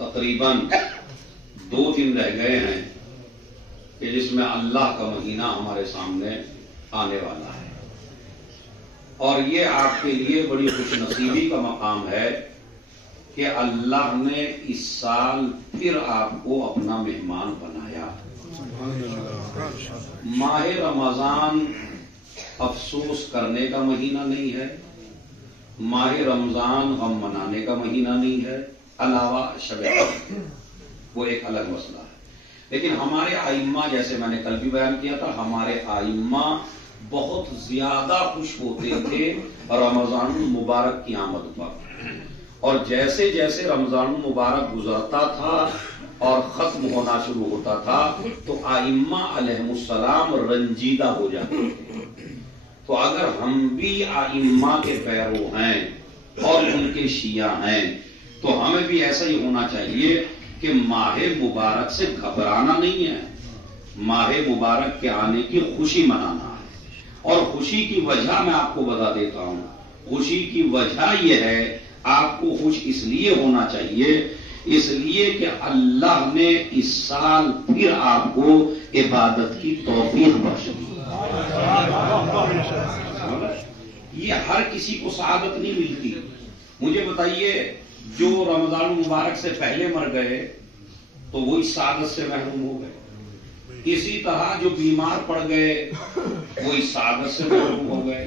تقریباً 2 دن رہ گئے ہیں کہ جس میں اللہ کا مہینہ ہمارے سامنے آنے والا ہے، اور یہ آپ کے لیے بڑی خوش نصیبی کا مقام ہے کہ اللہ نے اس سال پھر آپ کو اپنا مہمان بنایا۔ ماہ رمضان افسوس کرنے کا مہینہ نہیں ہے، ماہ رمضان غم منانے کا مہینہ نہیں ہے، علاوہ شب قدر وہ ایک الگ مسئلہ ہے۔ لیکن ہمارے ائمہ، جیسے میں نے کل بھی بیان کیا تھا، ہمارے ائمہ بہت زیادہ خوش ہوتے تھے رمضان المبارک کی آمد پر، اور جیسے جیسے رمضان المبارک گزرتا تھا اور ختم ہونا شروع ہوتا تھا تو ائمہ علیہم السلام رنجیدہ ہو جاتے تھے۔ تو اگر ہم بھی ائمہ کے پیرو ہیں اور ان کے شیعہ ہیں تو ہمیں بھی ایسا ہی ہونا چاہیے کہ ماہ مبارک سے گھبرانا نہیں ہے، ماہ مبارک کے آنے کی خوشی منانا ہے۔ اور خوشی کی وجہ میں آپ کو بتا دیتا ہوں، خوشی کی وجہ یہ ہے، آپ کو خوش اس لیے ہونا چاہیے، اس لیے کہ اللہ نے اس سال پھر آپ کو عبادت کی توفیق بخش دی۔ یہ ہر کسی کو سعادت نہیں ملتی۔ مجھے بتائیے، جو رمضان المبارک سے پہلے مر گئے تو وہ اس سعادت سے محروم ہو گئے، اسی طرح جو بیمار پڑ گئے وہ اس سعادت سے محروم ہو گئے،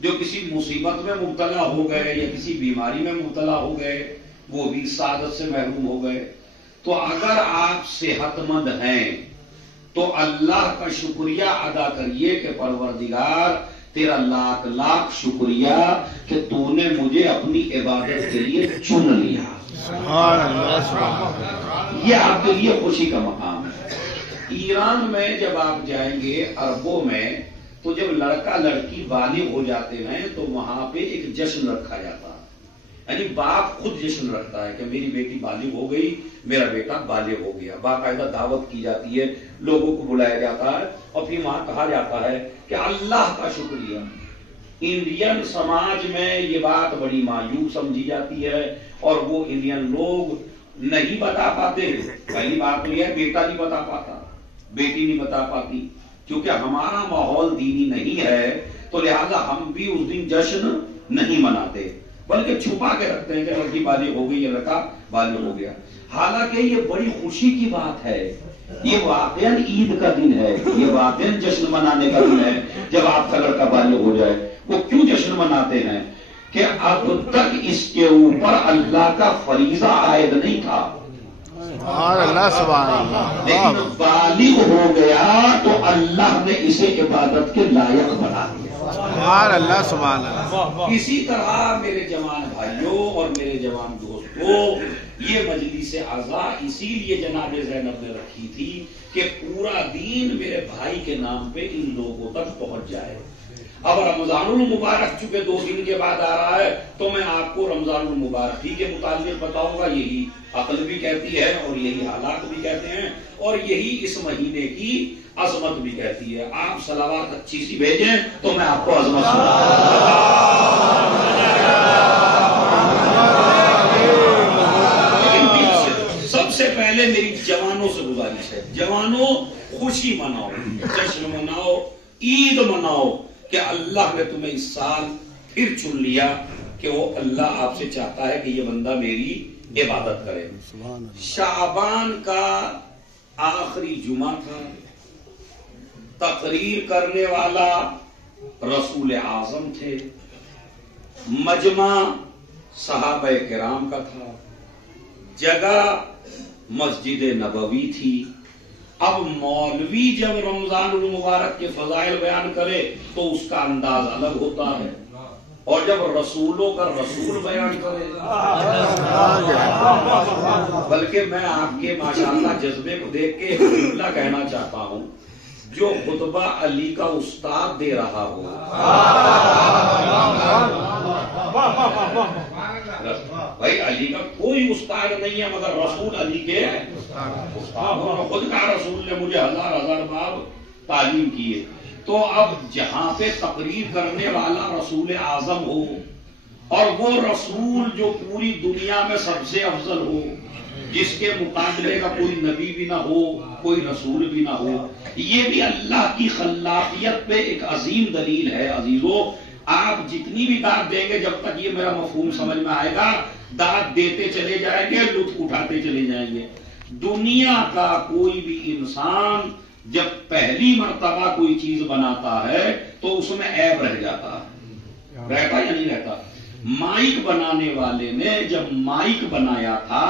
جو کسی مصیبت میں مبتلا ہو گئے یا کسی بیماری میں مبتلا ہو گئے وہ بھی سعادت سے محروم ہو گئے۔ تو اگر آپ صحت مند ہیں تو اللہ کا شکریہ ادا کریے کہ پروردگار تیرا لاکھ لاکھ شکریہ کہ تو نے مجھے اپنی عبادت کے لیے چن لیا۔ سبحان اللہ، یہ آپ کے لیے خوشی کا مقام ہے۔ ایران میں جب آپ جائیں گے، عربوں میں، تو جب لڑکا لڑکی بالغ ہو جاتے ہیں تو وہاں پہ ایک جشن رکھا جاتا ہے، یعنی باپ خود جشن رکھتا ہے کہ میری بیٹی بالغ ہو گئی، میرا بیٹا بالغ ہو گیا، باقاعدہ دعوت کی جاتی ہے، لوگوں کو بلایا جاتا ہے اور پھر وہاں کہا جاتا ہے کہ اللہ کا شکریہ۔ انڈین سماج میں یہ بات بڑی معیوب سمجھی جاتی ہے اور وہ انڈین لوگ نہیں بتا پاتے۔ پہلی بات تو یہ ہے، بیٹا نہیں بتا پاتا، بیٹی نہیں بتا پاتی، کیونکہ ہمارا ماحول دینی نہیں ہے، تو لہذا ہم بھی اس دن جشن نہیں مناتے بلکہ چھپا کے رکھتے ہیں کہ لڑکی بالغ ہو گئی یا لڑکا بالغ ہو گیا۔ حالانکہ یہ بڑی خوشی کی بات ہے، یہ واقعاً عید کا دن ہے، یہ واقعاً جشن منانے کا دن ہے جب آپ کا لڑکا بالغ ہو جائے۔ وہ کیوں جشن مناتے ہیں کہ اب تک اس کے اوپر اللہ کا فریضہ عائد نہیں تھا، اللہ سبحان اللہ، لیکن بالغ ہو گیا تو اللہ نے اسے عبادت کے لائق بنا دیا۔ سبحان اللہ، سبحان اللہ۔ اسی طرح میرے جوان بھائیوں اور میرے جوان دوستوں، یہ مجلس اعزا اسی لیے جناب زینب نے رکھی تھی کہ پورا دین میرے بھائی کے نام پہ ان لوگوں تک پہنچ جائے۔ اب رمضان المبارک چونکہ 2 دن کے بعد آ رہا ہے تو میں آپ کو رمضان المبارک ہی کے متعلق بتاؤں گا، یہی عقل بھی کہتی ہے اور یہی حالات بھی کہتے ہیں اور یہی اس مہینے کی عظمت بھی کہتی ہے۔ آپ صلوات اچھی سی بھیجیں تو میں آپ کو عظمت سب سے پہلے میری جوانوں سے گزارش ہے، جوانوں خوشی مناؤ، جشن مناؤ، عید مناؤ کہ اللہ نے تمہیں اس سال پھر چن لیا، کہ وہ اللہ آپ سے چاہتا ہے کہ یہ بندہ میری عبادت کرے۔ شعبان کا آخری جمعہ تھا، تقریر کرنے والا رسول اعظم تھے، مجمع صحابہ کرام کا تھا، جگہ مسجد نبوی تھی۔ اب مولوی جب رمضان المبارک کے فضائل بیان کرے تو اس کا انداز الگ ہوتا ہے، اور جب رسولوں کا رسول بیان کرے، بلکہ میں آپ کے ماشاءاللہ جذبے کو دیکھ کے جملہ کہنا چاہتا ہوں، جو خطبہ علی کا استاد دے رہا ہو، بھائی علی کا کوئی استاد نہیں ہے مگر رسول علی کے استاد، خود کا رسول نے مجھے ہزار باب تعلیم کیے۔ تو اب جہاں پہ تقریر کرنے والا رسول اعظم ہو اور وہ رسول جو پوری دنیا میں سب سے افضل ہو، جس کے مقابلے کا کوئی نبی بھی نہ ہو، کوئی رسول بھی نہ ہو، یہ بھی اللہ کی خلاقیت پہ ایک عظیم دلیل ہے۔ عزیزو، آپ جتنی بھی داد دیں گے، جب تک یہ میرا مفہوم سمجھ میں آئے گا، داد دیتے چلے جائیں گے، لطف اٹھاتے چلے جائیں گے۔ دنیا کا کوئی بھی انسان جب پہلی مرتبہ کوئی چیز بناتا ہے تو اس میں عیب رہ جاتا ہے، رہتا یا نہیں رہتا؟ مائک بنانے والے نے جب مائک بنایا تھا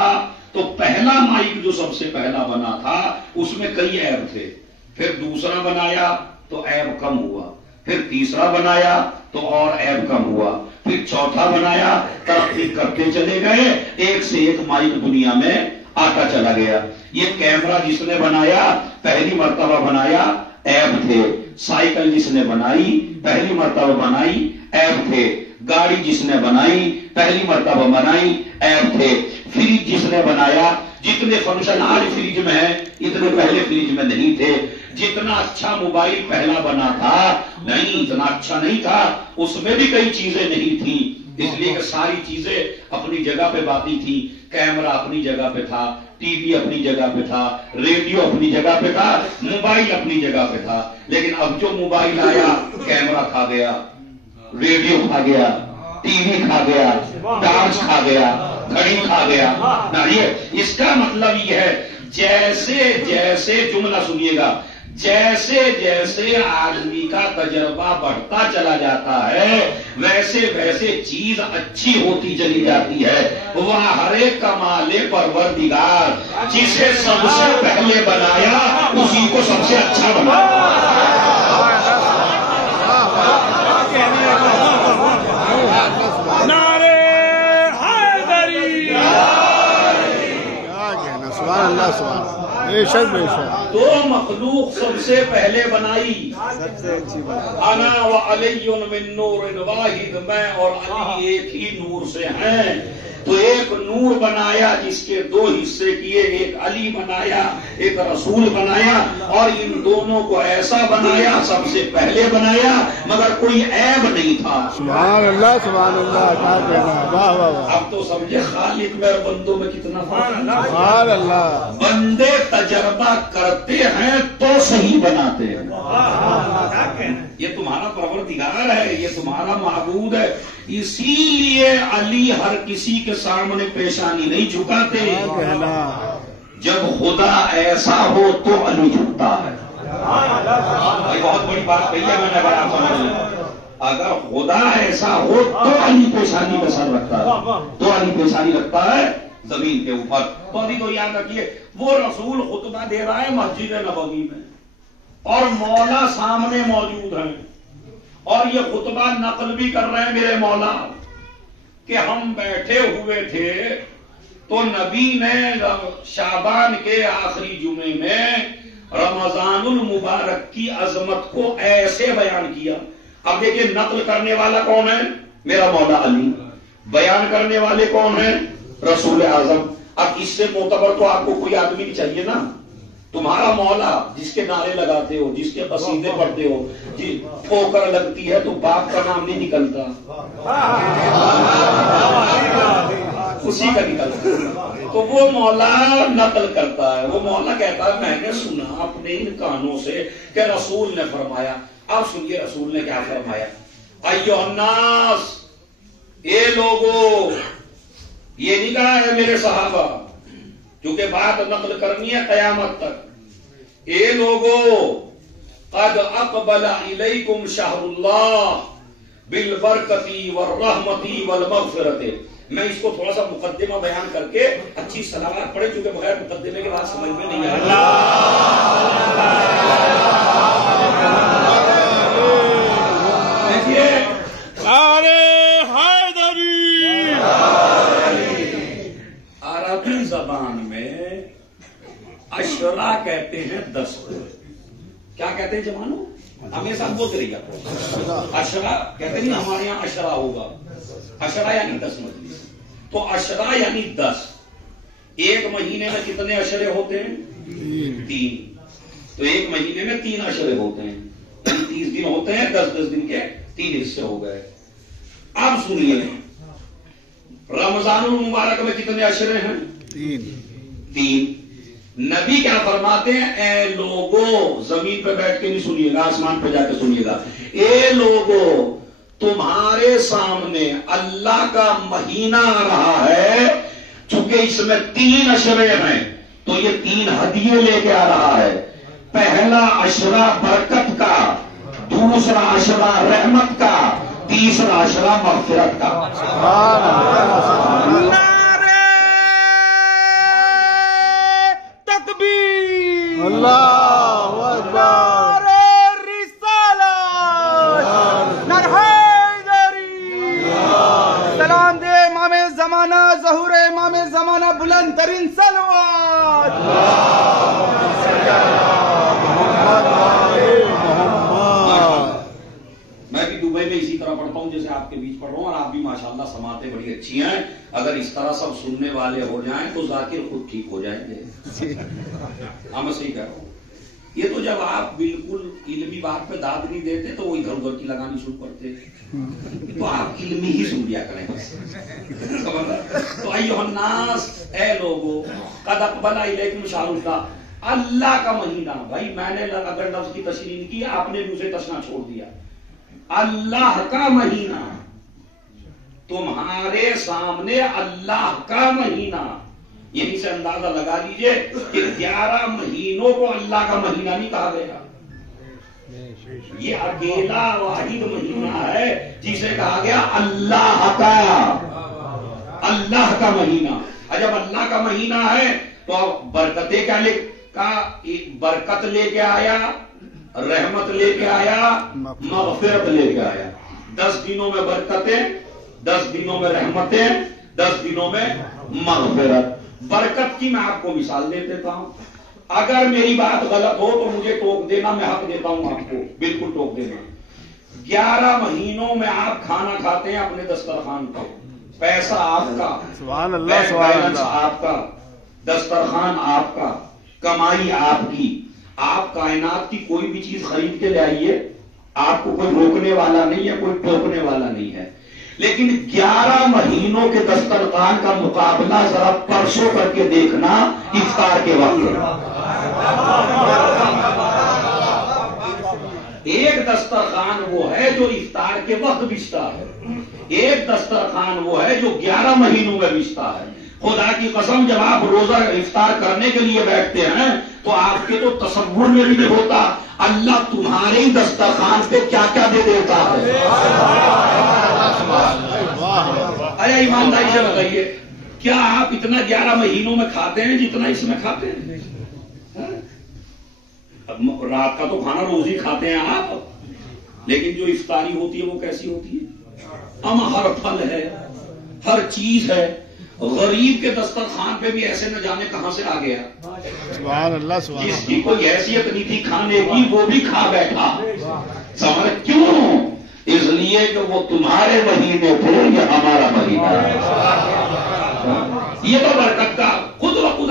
تو پہلا مائک جو سب سے پہلا بنا تھا اس میں کئی عیب تھے، پھر دوسرا بنایا تو عیب کم ہوا، پھر تیسرا بنایا تو اور عیب کم ہوا، پھر چوتھا بنایا، ترقی کرتے چلے گئے، ایک سے ایک مائک دنیا میں آتا چلا گیا۔ یہ کیمرہ جس نے بنایا پہلی مرتبہ بنایا عیب تھے، سائیکل جس نے بنائی پہلی مرتبہ بنائی عیب تھے، گاڑی جس نے بنائی پہلی مرتبہ بنائی عیب تھے، فریج جس نے بنایا، جتنے فنکشن آج فریج میں ہیں اتنے پہلے فریج میں نہیں تھے، جتنا اچھا موبائل پہلا بنا تھا نہیں اتنا اچھا نہیں تھا، اس میں بھی کئی چیزیں نہیں تھیں، اس لیے کہ ساری چیزیں اپنی جگہ پہ باقی تھی۔ کیمرہ اپنی جگہ پہ تھا، ٹی وی اپنی جگہ پہ تھا، ریڈیو اپنی جگہ پہ تھا، موبائل اپنی جگہ پہ تھا، لیکن اب جو موبائل آیا کیمرہ کھا گیا، ریڈیو کھا گیا، ٹی وی کھا گیا، ٹارچ کھا گیا، گھڑی کھا گیا۔ اس کا مطلب یہ ہے جیسے جیسے جملہ سنیے گا، جیسے جیسے آدمی کا تجربہ بڑھتا چلا جاتا ہے ویسے ویسے چیز اچھی ہوتی چلی جاتی ہے۔ وہ ہر کمال پروردگار جسے سب سے پہلے بنایا اسی کو سب سے اچھا بنایا۔ اللہ سبحان بے شک بے شک، دو مخلوق سب سے پہلے بنائی، سب سے اچھی بات، انا و علی من نور واحد، میں اور علی ایک ہی نور سے ہیں۔ تو ایک نور بنایا جس کے دو حصے کیے، ایک علی بنایا ایک رسول بنایا، اور ان دونوں کو ایسا بنایا سب سے پہلے بنایا مگر کوئی عیب نہیں تھا۔ سبحان اللہ سبحان اللہ، کیا کہنا، واہ واہ واہ، اب تو سمجھے خالق میں اور بندوں میں کتنا فرق ہے۔ سبحان اللہ، بندے تجربہ کرتے ہیں تو صحیح بناتے ہیں۔ یہ تمہارا پروردگار ہے، یہ تمہارا معبود ہے، اسی لیے علی ہر کسی کے سامنے پیشانی نہیں جھکاتے۔ جب خدا ایسا ہو تو علی جھکتا ہے۔ بھائی بہت بڑی بات کہی ہے میں نے، بڑا سمجھ لیں، اگر خدا ایسا ہو تو علی پیشانی کا سر رکھتا ہے، تو علی پیشانی رکھتا ہے زمین کے اوپر۔ تو ابھی تو یاد رکھیے، وہ رسول خطبہ دے رہا ہے مسجد نبوی میں اور مولا سامنے موجود ہیں، اور یہ خطبہ نقل بھی کر رہے ہیں میرے مولا کہ ہم بیٹھے ہوئے تھے تو نبی نے شعبان کے آخری جمعے میں رمضان المبارک کی عظمت کو ایسے بیان کیا۔ اب دیکھیں نقل کرنے والا کون ہے؟ میرا مولا علی، بیان کرنے والے کون ہیں؟ رسول اعظم۔ اب اس سے معتبر تو آپ کو کوئی آدمی نہیں چاہیے نا، تمہارا مولا جس کے نعرے لگاتے ہو، جس کے قصیدے پڑھتے ہو، جی ٹھوکر لگتی ہے تو باپ کا نام نہیں نکلتا، اسی کا نکلتا، تو وہ مولا نقل کرتا ہے، وہ مولا کہتا ہے میں نے سنا اپنے ان کانوں سے کہ رسول نے فرمایا۔ اب سنیے رسول نے کیا فرمایا، ایھا الناس، اے لوگو، یہ نہیں کہا ہے میرے صحابہ کیونکہ بات نقل کرنی ہے قیامت تک، اے لوگو قد اقبل الیکم شہر اللہ بالبرکت والرحمت والمغفرت۔ میں اس کو تھوڑا سا مقدمہ بیان کر کے اچھی صلوات پڑھے کیونکہ بغیر مقدمے کے بات سمجھ میں نہیں آئی۔ دیکھیے عربی زبان میں اشرا کہتے ہیں 10 کو۔ کیا کہتے ہیں جوانوں؟ ہمیشہ بولتے رہیے آپ، اشرا کہتے نہیں، ہمارے یہاں اشرا ہوگا، اشرا یعنی 10 مجلس، تو اشرا یعنی 10۔ ایک مہینے میں کتنے اشرے ہوتے ہیں؟ 3۔ تو ایک مہینے میں 3 اشرے ہوتے ہیں، یعنی 30 دن ہوتے ہیں، 10 دن کے 3 حصے ہو گئے۔ اب سنیے رمضان المبارک میں کتنے عشرے ہیں؟ 3. نبی کیا فرماتے ہیں؟ اے لوگوں، زمین پہ بیٹھ کے نہیں سنیے گا، آسمان پہ جا کے سنیے گا. اے لوگوں، تمہارے سامنے اللہ کا مہینہ آ رہا ہے، چونکہ اس میں 3 عشرے ہیں تو یہ 3 ہدیے لے کے آ رہا ہے. پہلا عشرہ برکت کا، دوسرا عشرہ رحمت کا، تیسرا عشرہ مغفرت کا. تکبیر، اللہ اکبر، سلام دے امام زمانہ، ظہور امام زمانہ، بلند ترین صلوات. میں بھی دبئی میں اسی طرح پڑھتا ہوں جیسے آپ کے بیچ پڑھ رہا ہوں، اور آپ بھی ماشاءاللہ سماعتیں بڑی اچھی ہیں. اگر اس طرح سب سننے والے ہو جائیں تو ذاکر خود ٹھیک ہو جائیں گے. ہاں میں صحیح کہہ رہا ہوں. یہ تو جب آپ بالکل علمی بات پہ داد نہیں دیتے تو وہ ادھر ادھر کی لگانی شروع کرتے، تو آپ علمی ہی سن لیا کریں. تو ایھا الناس، اے لوگو، قد اقبل الیکم شہر اللہ، اللہ کا مہینہ. بھائی میں نے اگر لفظ کی تشریح نہیں کی، آپ نے بھی اسے تشنا چھوڑ دیا. اللہ کا مہینہ، تمہارے سامنے اللہ کا مہینہ. یہیں سے اندازہ لگا لیجئے کہ 11 مہینوں کو اللہ کا مہینہ نہیں کہا گیا. یہ اکیلا واحد مہینہ ہے جسے کہا گیا اللہ کا مہینہ. جب اللہ کا مہینہ ہے تو اب برکتیں کیا برکت لے کے آیا، رحمت لے کے آیا، مغفرت لے کے آیا. 10 دنوں میں برکتیں، 10 دنوں میں رحمتیں، 10 دنوں میں مغفرت. برکت کی میں آپ کو مثال دے دیتا ہوں. اگر میری بات غلط ہو تو مجھے ٹوک دینا، میں حق دیتا ہوں آپ کو، بالکل ٹوک دینا. 11 مہینوں میں آپ کھانا کھاتے ہیں اپنے دسترخوان پر، پیسہ آپ کا، سبحان اللہ، سبحان اللہ، آپ کا، دسترخوان آپ کا، کمائی آپ کی. آپ کائنات کی کوئی بھی چیز خرید کے لے آئیے، آپ کو کوئی روکنے والا نہیں ہے، کوئی ٹوکنے والا نہیں ہے. لیکن 11 مہینوں کے دسترخوان کا مقابلہ ذرا پرسوں کر کے دیکھنا افطار کے وقت. ایک دسترخوان وہ ہے جو افطار کے وقت بچتا ہے، ایک دسترخوان وہ ہے جو 11 مہینوں میں بچتا ہے. خدا کی قسم، جب آپ روزہ افطار کرنے کے لیے بیٹھتے ہیں تو آپ کے تو تصور میں بھی نہیں ہوتا اللہ تمہارے ہی دسترخوان پہ کیا کیا دے دیتا ہے. ارے ایمانداری سے بتائیے، کیا آپ اتنا 11 مہینوں میں کھاتے ہیں جتنا اس میں کھاتے ہیں؟ رات کا تو کھانا روز ہی کھاتے ہیں آپ، لیکن جو افطاری ہوتی ہے وہ کیسی ہوتی ہے؟ ہر پھل ہے، ہر چیز ہے. غریب کے دسترخوان پہ بھی ایسے نہ جانے کہاں سے آ گیا. سبحان اللہ، سبحان جس کی کوئی حیثیت نہیں تھی کھانے کی وہ بھی کھا بیٹھا. سمجھ کیوں؟ اس لیے کہ وہ تمہارے مہینے تھے، یہ ہمارا مہینہ ہے. یہ تو برکت کا خود بخود.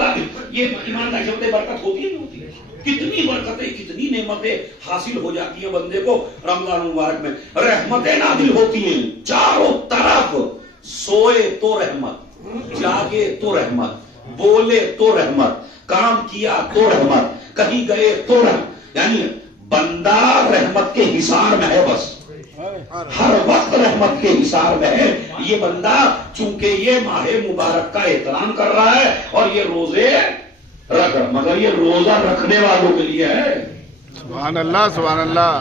یہ ایمانداری سے بتائیے برکت ہوتی ہے نہیں ہوتی ہے؟ کتنی برکتیں، کتنی نعمتیں حاصل ہو جاتی ہیں بندے کو رمضان مبارک میں. رحمتیں نازل ہوتی ہیں چاروں طرف. سوئے تو رحمت، جاگے تو رحمت، بولے تو رحمت، کام کیا تو رحمت، کہیں گئے تو رحمت. یعنی بندہ رحمت کے حصار میں ہے، بس ہر وقت رحمت کے حصار میں ہے. یہ بندہ چونکہ یہ ماہ مبارک کا احترام کر رہا ہے اور یہ روزے رکھ رہا، مگر یہ روزہ رکھنے والوں کے لیے ہے. سبحان اللہ، سبحان اللہ.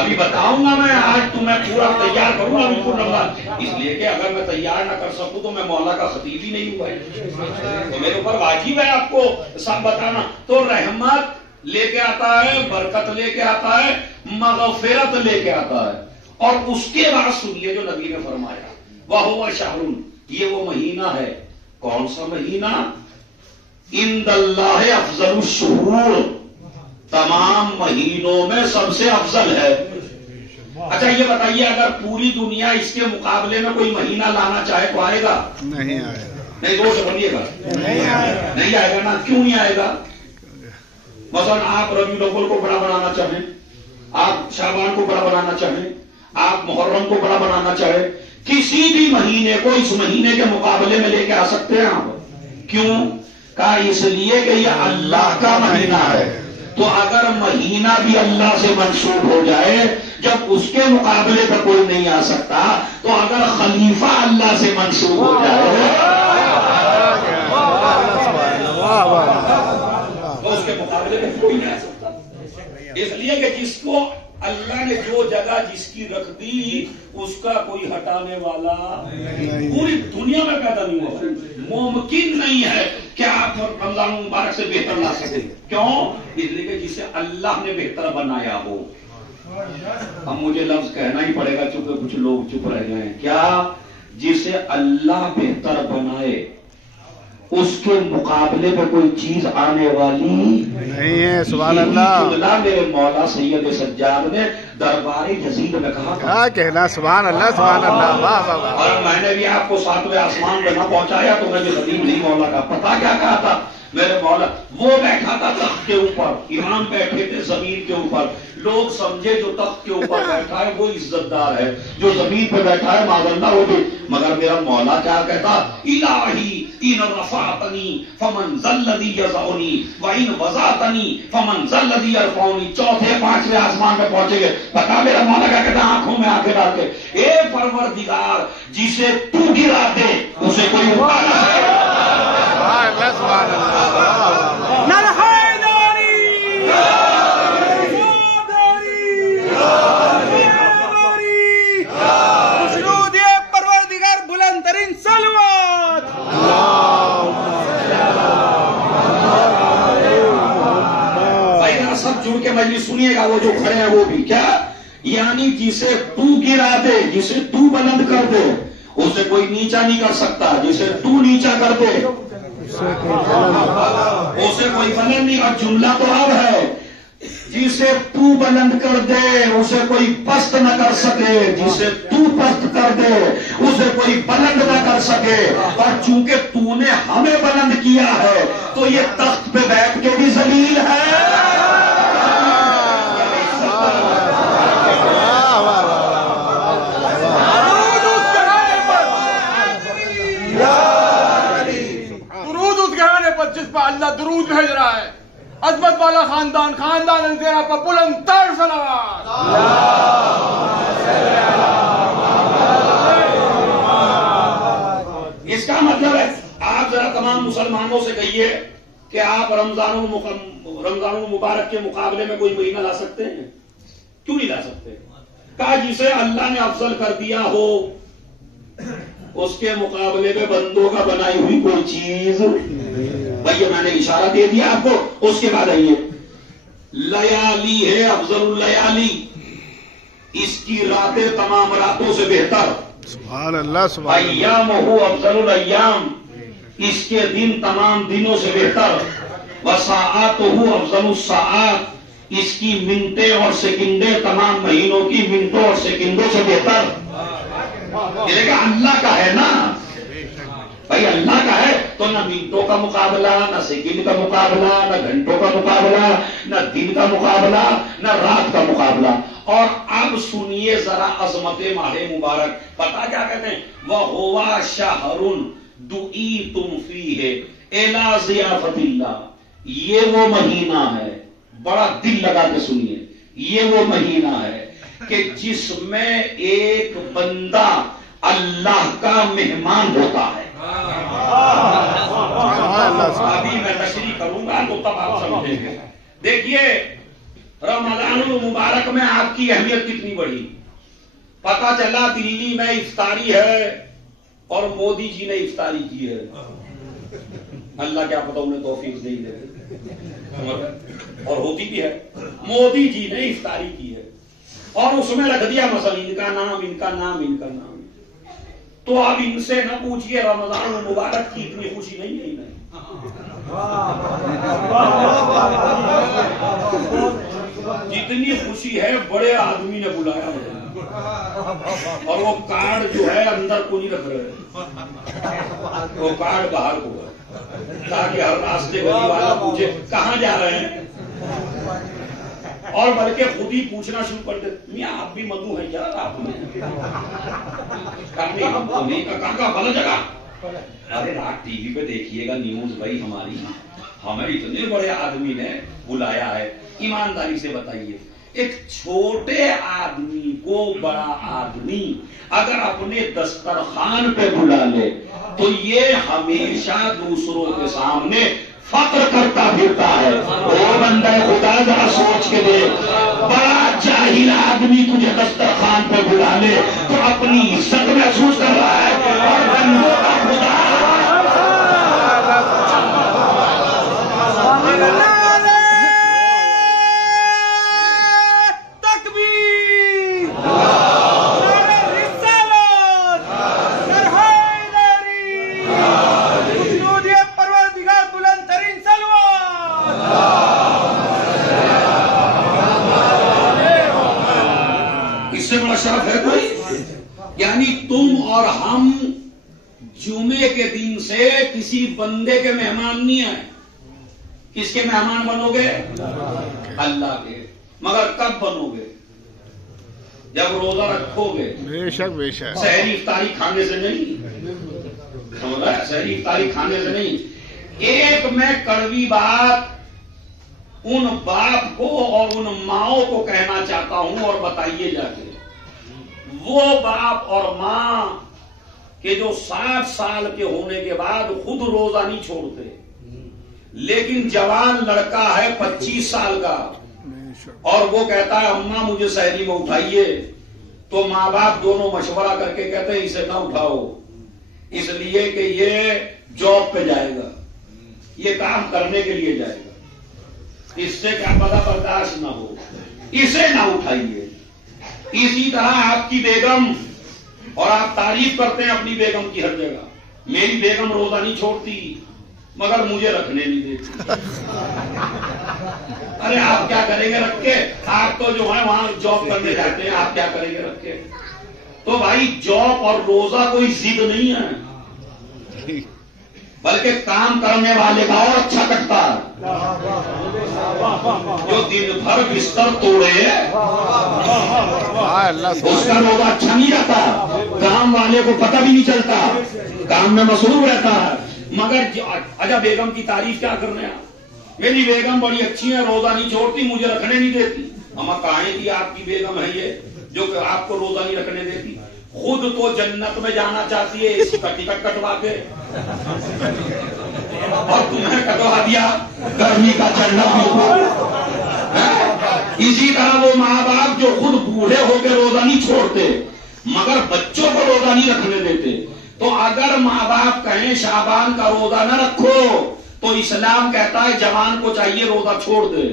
ابھی بتاؤں گا میں، آج تو میں پورا تیار کروں گا بالکل رمضان، اس لیے کہ اگر میں تیار نہ کر سکوں تو میں مولا کا خطیب ہی نہیں ہوا ہے. تو میرے اوپر واجب ہے آپ کو سب بتانا. تو رحمت لے کے آتا ہے، برکت لے کے آتا ہے، مغفرت لے کے آتا ہے. اور اس کے بعد سنیے جو نبی نے فرمایا، وَهُوَ شَهْرٌ، یہ وہ مہینہ ہے. کون سا مہینہ؟ عند اللہ افضل الشہور، تمام مہینوں میں سب سے افضل ہے. اچھا یہ بتائیے، اگر پوری دنیا اس کے مقابلے میں کوئی مہینہ لانا چاہے تو آئے گا؟ نہیں آئے گا. نہیں، زور سے بولیے گا. نہیں آئے گا نا. کیوں نہیں آئے گا؟ مثلا آپ ربیع الاول کو بڑا بنانا چاہیں، آپ شعبان کو بڑا بنانا چاہیں، آپ محرم کو بڑا بنانا چاہیں، کسی بھی مہینے کو اس مہینے کے مقابلے میں لے کے آ سکتے ہیں آپ؟ کیوں؟ کہا اس لیے کہ یہ اللہ کا مہینہ ہے. تو اگر مہینہ بھی اللہ سے منسوب ہو جائے جب اس کے مقابلے پر کوئی نہیں آ سکتا، تو اگر خلیفہ اللہ سے منسوب ہو جائے تو اس کے مقابلے میں کوئی نہیں آ سکتا. اس لیے کہ جس کو اللہ نے جو جگہ جس کی رکھ دی اس کا کوئی ہٹانے والا پوری دنیا میں پیدا نہیں ہوا. ممکن نہیں ہے کہ آپ رمضان مبارک سے بہتر لا سکیں. کیوں؟ اس لیے کہ جسے اللہ نے بہتر بنایا ہو. اب مجھے لفظ کہنا ہی پڑے گا چونکہ کچھ لوگ چپ رہ گئے ہیں. کیا؟ جسے اللہ بہتر بنائے اس کے مقابلے پہ کوئی چیز آنے والی نہیں ہے. سبحان اللہ. میرے مولا سید سجاد نے دربار جزید میں کہا کیا کہنا. سبحان اللہ سبحان اللہ. واہ واہ واہ. اور میں نے بھی آپ کو 7ویں آسمان میں نہ پہنچایا تو میں نے خطیب نہیں مولا کا پتا کیا کہا تھا. میرے مولا وہ بیٹھا تھا تخت کے اوپر، امام بیٹھے تھے زمین کے اوپر. لوگ سمجھے جو تخت کے اوپر بیٹھا ہے وہ عزت دار ہے، جو زمین پہ بیٹھا ہے معاذ اللہ وہ بھی. مگر میرا مولا کیا کہتا؟ الہی ان رفعتنی فمن ذا الذی یضعنی وان وضعتنی فمن ذا الذی یرفعنی. 4تھے 5ویں آسمان پہ پہنچے گے. پتا میرا مولا کیا کہتا؟ آنکھوں میں آنکھیں ڈال کے، اے پروردگار جسے تو گرا دے اسے کوئی اٹھا نہ سکے. سبحان اللہ. پروردگار بلند ترین صلوات. بھائی ذرا سب جڑ کے مجلس سنیے گا، وہ جو کھڑے ہیں وہ بھی. کیا یعنی جسے تو گرا دے، جسے تو بلند کر دے اسے کوئی نیچا نہیں کر سکتا. جسے تو نیچا کر دے اسے کوئی بلند نہیں. اور جملہ تو اب ہے جسے تو بلند کر دے اسے کوئی پست نہ کر سکے، جسے تو پست کر دے اسے کوئی بلند نہ کر سکے. اور چونکہ تو نے ہمیں بلند کیا ہے تو یہ تخت پہ بیٹھ کے بھی ذلیل ہے. جس پر اللہ درود بھیج رہا ہے، عظمت والا خاندان، خاندان انزیرہ پر بلند تر صلوات. اس کا مطلب ہے آپ ذرا تمام مسلمانوں سے کہیے کہ آپ رمضان المبارک کے مقابلے میں کوئی مہینہ لا سکتے ہیں؟ کیوں نہیں لا سکتے؟ کہا جسے اللہ نے افضل کر دیا ہو اس کے مقابلے میں بندوں کا بنائی ہوئی کوئی چیز. بھائی میں نے اشارہ دے دیا آپ کو. اس کے بعد آئیے، لیالی ہے افضل اللیالی، اس کی راتیں تمام راتوں سے بہتر. سبحان اللہ سبحان اللہ. ایام ہو افضل الایام، اس کے دن تمام دنوں سے بہتر. وساعات ہو افضل الساعات، اس کی منٹیں اور سیکنڈیں تمام مہینوں کی منٹوں اور سیکنڈوں سے بہتر. یہ اللہ کا ہے نا بھائی، اللہ کا ہے تو نہ منٹوں کا مقابلہ، نہ سیکنڈ کا مقابلہ، نہ گھنٹوں کا مقابلہ، نہ دن کا مقابلہ، نہ رات کا مقابلہ. اور اب سنیے ذرا عظمت ماہ مبارک. پتا کیا کہتے ہیں؟ وَهُوَ شَهْرٌ دُعِيتُمْ فِيهِ إِلَىٰ ضِيَافَةِ اللَّهِ. یہ وہ مہینہ ہے، بڑا دل لگا کے سنیے، یہ وہ مہینہ ہے کہ جس میں ایک بندہ اللہ کا مہمان ہوتا ہے. ابھی میں تشریح کروں گا تو تب آپ سمجھیں گے. دیکھیے رمضان المبارک میں آپ کی اہمیت کتنی بڑی. پتا چلا دلی میں افطاری ہے اور مودی جی نے افطاری کی ہے. اللہ کیا پتا انہیں توفیق نہیں دے، اور ہوتی بھی ہے. مودی جی نے افطاری کی ہے اور اس میں رکھ دیا مثلا ان کا نام، ان کا نام، ان کا نام. تو اب ان سے نہ پوچھئے رمضان المبارک کی اتنی خوشی نہیں ہے. جتنی خوشی ہے بڑے آدمی نے بلایا اور وہ کارڈ جو ہے اندر کو نہیں رکھ رہے، وہ کارڈ باہر کو تاکہ ہر راستے گلی والا پوچھے کہاں جا رہے ہیں. اور بلکہ خود ہی پوچھنا شروع کر دے میاں آپ بھی مدعو ہیں کیا رات میں کہاں کا غلط جگہ. ارے رات ٹی وی پہ دیکھیے گا نیوز بھائی ہماری, ہمیں اتنے بڑے آدمی نے بلایا ہے. ایمانداری سے بتائیے ایک چھوٹے آدمی کو بڑا آدمی اگر اپنے دسترخوان پہ بلا لے تو یہ ہمیشہ دوسروں کے سامنے فخر کرتا پھرتا ہے. وہ بندہ خدا ذرا سوچ کے دے, بڑا جاہل آدمی تجھے دسترخوان پہ بلا لے تو اپنی عزت محسوس کر رہا ہے اور بندوں کا خدا شرف ہے کوئی. یعنی تم اور ہم جمعے کے دن سے کسی بندے کے مہمان نہیں آئے. کس کے مہمان بنو گے؟ اللہ کے. مگر کب بنو گے؟ جب روزہ رکھو گے. بے شک بے شک. سحری افطاری کھانے سے نہیں, سحری افطاری کھانے سے نہیں. ایک میں کڑوی بات ان باپ کو اور ان ماؤں کو کہنا چاہتا ہوں اور بتائیے جا کے, وہ باپ اور ماں کہ جو 60 سال کے ہونے کے بعد خود روزہ نہیں چھوڑتے, لیکن جوان لڑکا ہے 25 سال کا اور وہ کہتا ہے اماں مجھے سحری میں اٹھائیے, تو ماں باپ دونوں مشورہ کر کے کہتے ہیں اسے نہ اٹھاؤ, اس لیے کہ یہ جاب پہ جائے گا, یہ کام کرنے کے لیے جائے گا, اس سے کیا پتہ برداشت نہ ہو, اسے نہ اٹھائیے. اسی طرح آپ کی بیگم, اور آپ تعریف کرتے ہیں اپنی بیگم کی ہر جگہ, میری بیگم روزہ نہیں چھوڑتی مگر مجھے رکھنے نہیں دیتی. ارے آپ کیا کریں گے رکھ کے؟ آپ تو جو ہے وہاں جاب کرنے جاتے ہیں, آپ کیا کریں گے رکھ کے؟ تو بھائی جاب اور روزہ کوئی ضد نہیں ہے, بلکہ کام کرنے والے کا اور اچھا کٹتا ہے. جو دن بھر بستر توڑے اس کا روزہ اچھا نہیں رہتا, کام والے کو پتہ بھی نہیں چلتا, کام میں مصروف رہتا ہے. مگر اجا بیگم کی تعریف کیا کرنے آپ, میری بیگم بڑی اچھی ہے, روزہ نہیں چھوڑتی, مجھے رکھنے نہیں دیتی. ہم کہیں کی آپ کی بیگم ہے یہ جو کہ آپ کو روزہ نہیں رکھنے دیتی؟ خود تو جنت میں جانا چاہتی ہے اس کا ٹکٹ کٹوا کے, اور تمہیں کٹوا دیا گرمی کا جنت. اسی طرح وہ ماں باپ جو خود بوڑھے ہو کے روزہ نہیں چھوڑتے مگر بچوں کو روزہ نہیں رکھنے دیتے, تو اگر ماں باپ کہیں شعبان کا روزہ نہ رکھو تو اسلام کہتا ہے جوان کو چاہیے روزہ چھوڑ دے.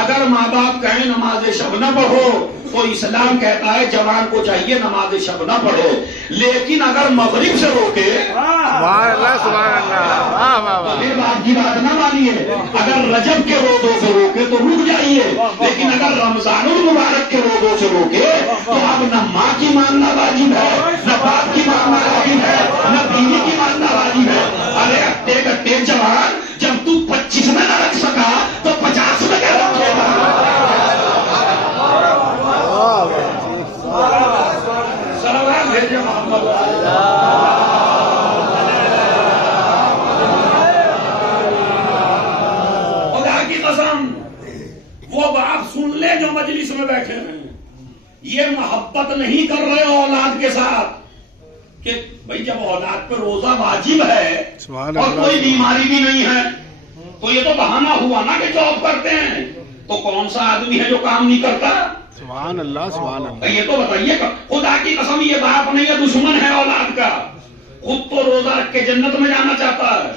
اگر ماں باپ کہیں نماز شب نہ پڑھو تو اسلام کہتا ہے جوان کو چاہیے نماز شب نہ پڑھے. لیکن اگر مغرب سے روکے آپ کی بات نہ مانیے, اگر رجب کے روزوں سے روکے تو رک جائیے, لیکن اگر رمضان المبارک کے روزوں سے روکے تو اب نہ ماں کی ماننا واجب ہے, نہ باپ کی ماننا واجب ہے, نہ بیوی کی ماننا واجب ہے. ارے اٹے کٹے جوان, جب تو 25 میں نہ رکھ سکا تو 50 میں کیا رکھے گا؟ خدا کی قسم وہ باپ سن لے جو مجلس میں بیٹھے ہیں, یہ محبت نہیں کر رہے اولاد کے ساتھ کہ بھائی جب اولاد پہ روزہ واجب ہے اور کوئی بیماری بھی نہیں ہے تو یہ تو بہانہ ہوا نا کہ جاب کرتے ہیں, تو کون سا آدمی ہے جو کام نہیں کرتا؟ سبحان اللہ سبحان اللہ. یہ تو بتائیے خدا کی قسم یہ باپ نہیں ہے دشمن ہے اولاد کا, خود تو روزہ رکھ کے جنت میں جانا چاہتا ہے.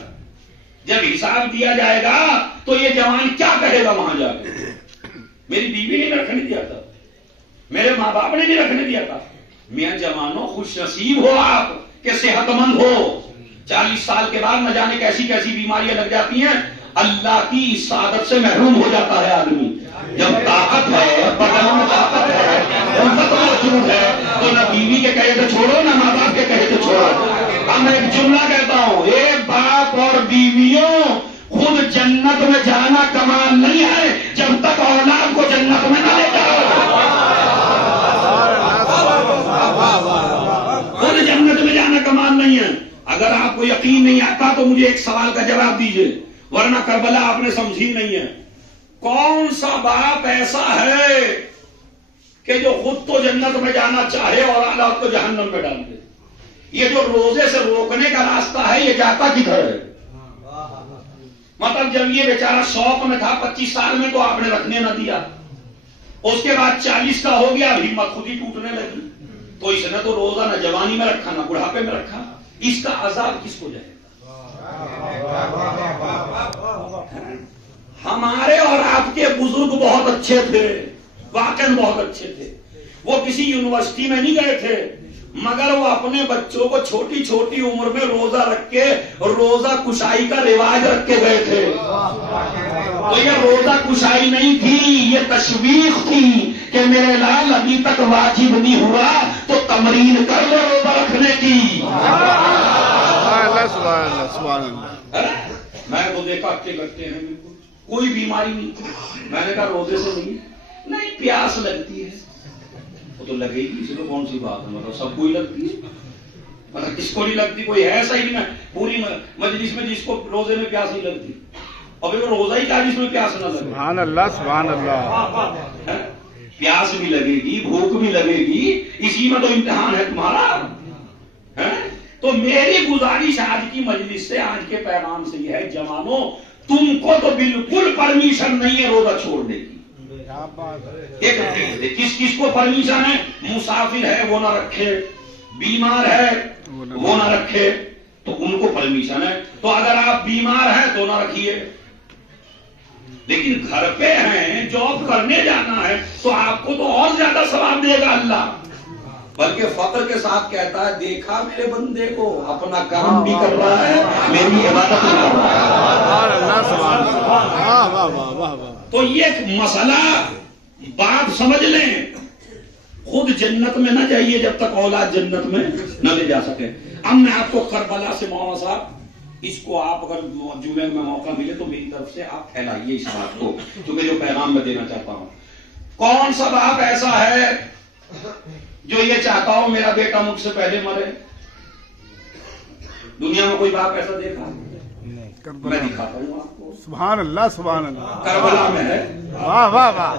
جب حساب دیا جائے گا تو یہ جوان کیا کہے گا وہاں جا کے؟ میری بیوی نے رکھنے دیا تھا, میرے ماں باپ نے بھی رکھنے دیا تھا. میاں جوانوں خوش نصیب ہو آپ کہ صحت مند ہو. 40 سال کے بعد نہ جانے کیسی کیسی بیماریاں لگ جاتی ہیں, اللہ کی سعادت سے محروم ہو جاتا ہے آدمی. جب طاقت ہے, بدن میں طاقت ہے, قوت موجود ہے, تو نہ بیوی کے کہے سے چھوڑو نہ ماں باپ کے کہے سے چھوڑو. اب میں ایک جملہ کہتا ہوں, ایک باپ اور بیویوں خود جنت میں جانا کمال نہیں ہے جب تک اولاد کو جنت میں اگر آپ کو یقین نہیں آتا تو مجھے ایک سوال کا جواب دیجئے، ورنہ کربلا آپ نے سمجھی نہیں ہے۔ کون سا باپ ایسا ہے کہ جو خود تو جنت میں جانا چاہے اور اولاد کو جہنم میں ڈال دے؟ یہ جو روزے سے روکنے کا راستہ ہے یہ جاتا کدھر ہے؟ مطلب جب یہ بیچارہ شوق میں تھا 25 سال میں تو آپ نے رکھنے نہ دیا، اس کے بعد 40 کا ہو گیا، ہمت خود ہی ٹوٹنے لگی، تو اس نے تو روزہ نہ جوانی میں رکھا نہ بڑھاپے میں رکھا، اس کا عذاب کس کو جائے گا؟ ہمارے اور آپ کے بزرگ بہت اچھے تھے، واقعی بہت اچھے تھے، وہ کسی یونیورسٹی میں نہیں گئے تھے، مگر وہ اپنے بچوں کو چھوٹی چھوٹی عمر میں روزہ رکھ کے روزہ کشائی کا رواج رکھ کے گئے تھے۔ تو یہ روزہ کشائی نہیں تھی، یہ تشویق تھی کہ میرے لال ابھی تک واجب نہیں ہوا تو تمرین کر لو روزہ رکھنے کی۔ میں تو دیکھا اچھے لگتے ہیں، بالکل کوئی بیماری نہیں تھی، میں نے کہا روزے سے نہیں پیاس لگتی ہے، وہ تو لگے گی، اس میں کون سی بات ہے، مطلب سب کو ہی لگتی ہے، مطلب کس کو نہیں لگتی؟ کوئی ہے صحیح نہیں پوری مجلس میں جس کو روزے میں پیاس نہیں لگتی، اور وہ روزہ ہی کیا جس میں پیاس نہ لگے؟ سبحان اللہ سبحان اللہ۔ پیاس بھی لگے گی، بھوک بھی لگے گی، اسی میں تو امتحان ہے تمہارا۔ تو میری گزارش آج کی مجلس سے، آج کے پیغام سے یہ ہے، جوانوں تم کو تو بالکل پرمیشن نہیں ہے روزہ چھوڑنے کی۔ کس کس کو پرمیشن ہے؟ مسافر ہے وہ نہ رکھے، بیمار ہے وہ نہ رکھے، تو ان کو پرمیشن ہے۔ تو اگر آپ بیمار ہیں تو نہ رکھیے، لیکن گھر پہ ہیں، جاب کرنے جانا ہے تو آپ کو تو اور زیادہ ثواب دے گا اللہ، بلکہ فخر کے ساتھ کہتا ہے دیکھا میرے بندے کو، اپنا کام بھی کر رہا ہے، میری عبادت بھی کر رہا ہے۔ تو یہ مسئلہ بات سمجھ لیں، خود جنت میں نہ جائیے جب تک اولاد جنت میں نہ لے جا سکے۔ اب میں آپ کو کربلا سے، مولانا صاحب اس کو آپ اگر جمعے میں موقع ملے تو میری طرف سے آپ پھیلائیے اس بات کو، کیونکہ جو پیغام میں دینا چاہتا ہوں۔ کون سا باپ ایسا ہے جو یہ چاہتا ہو میرا بیٹا مجھ سے پہلے مرے؟ دنیا میں کوئی باپ ایسا دیکھا؟ میں دکھاتا ہوں آپ کو۔ سبحان اللہ سبحان اللہ۔ کربلا میں ہے، واہ واہ واہ،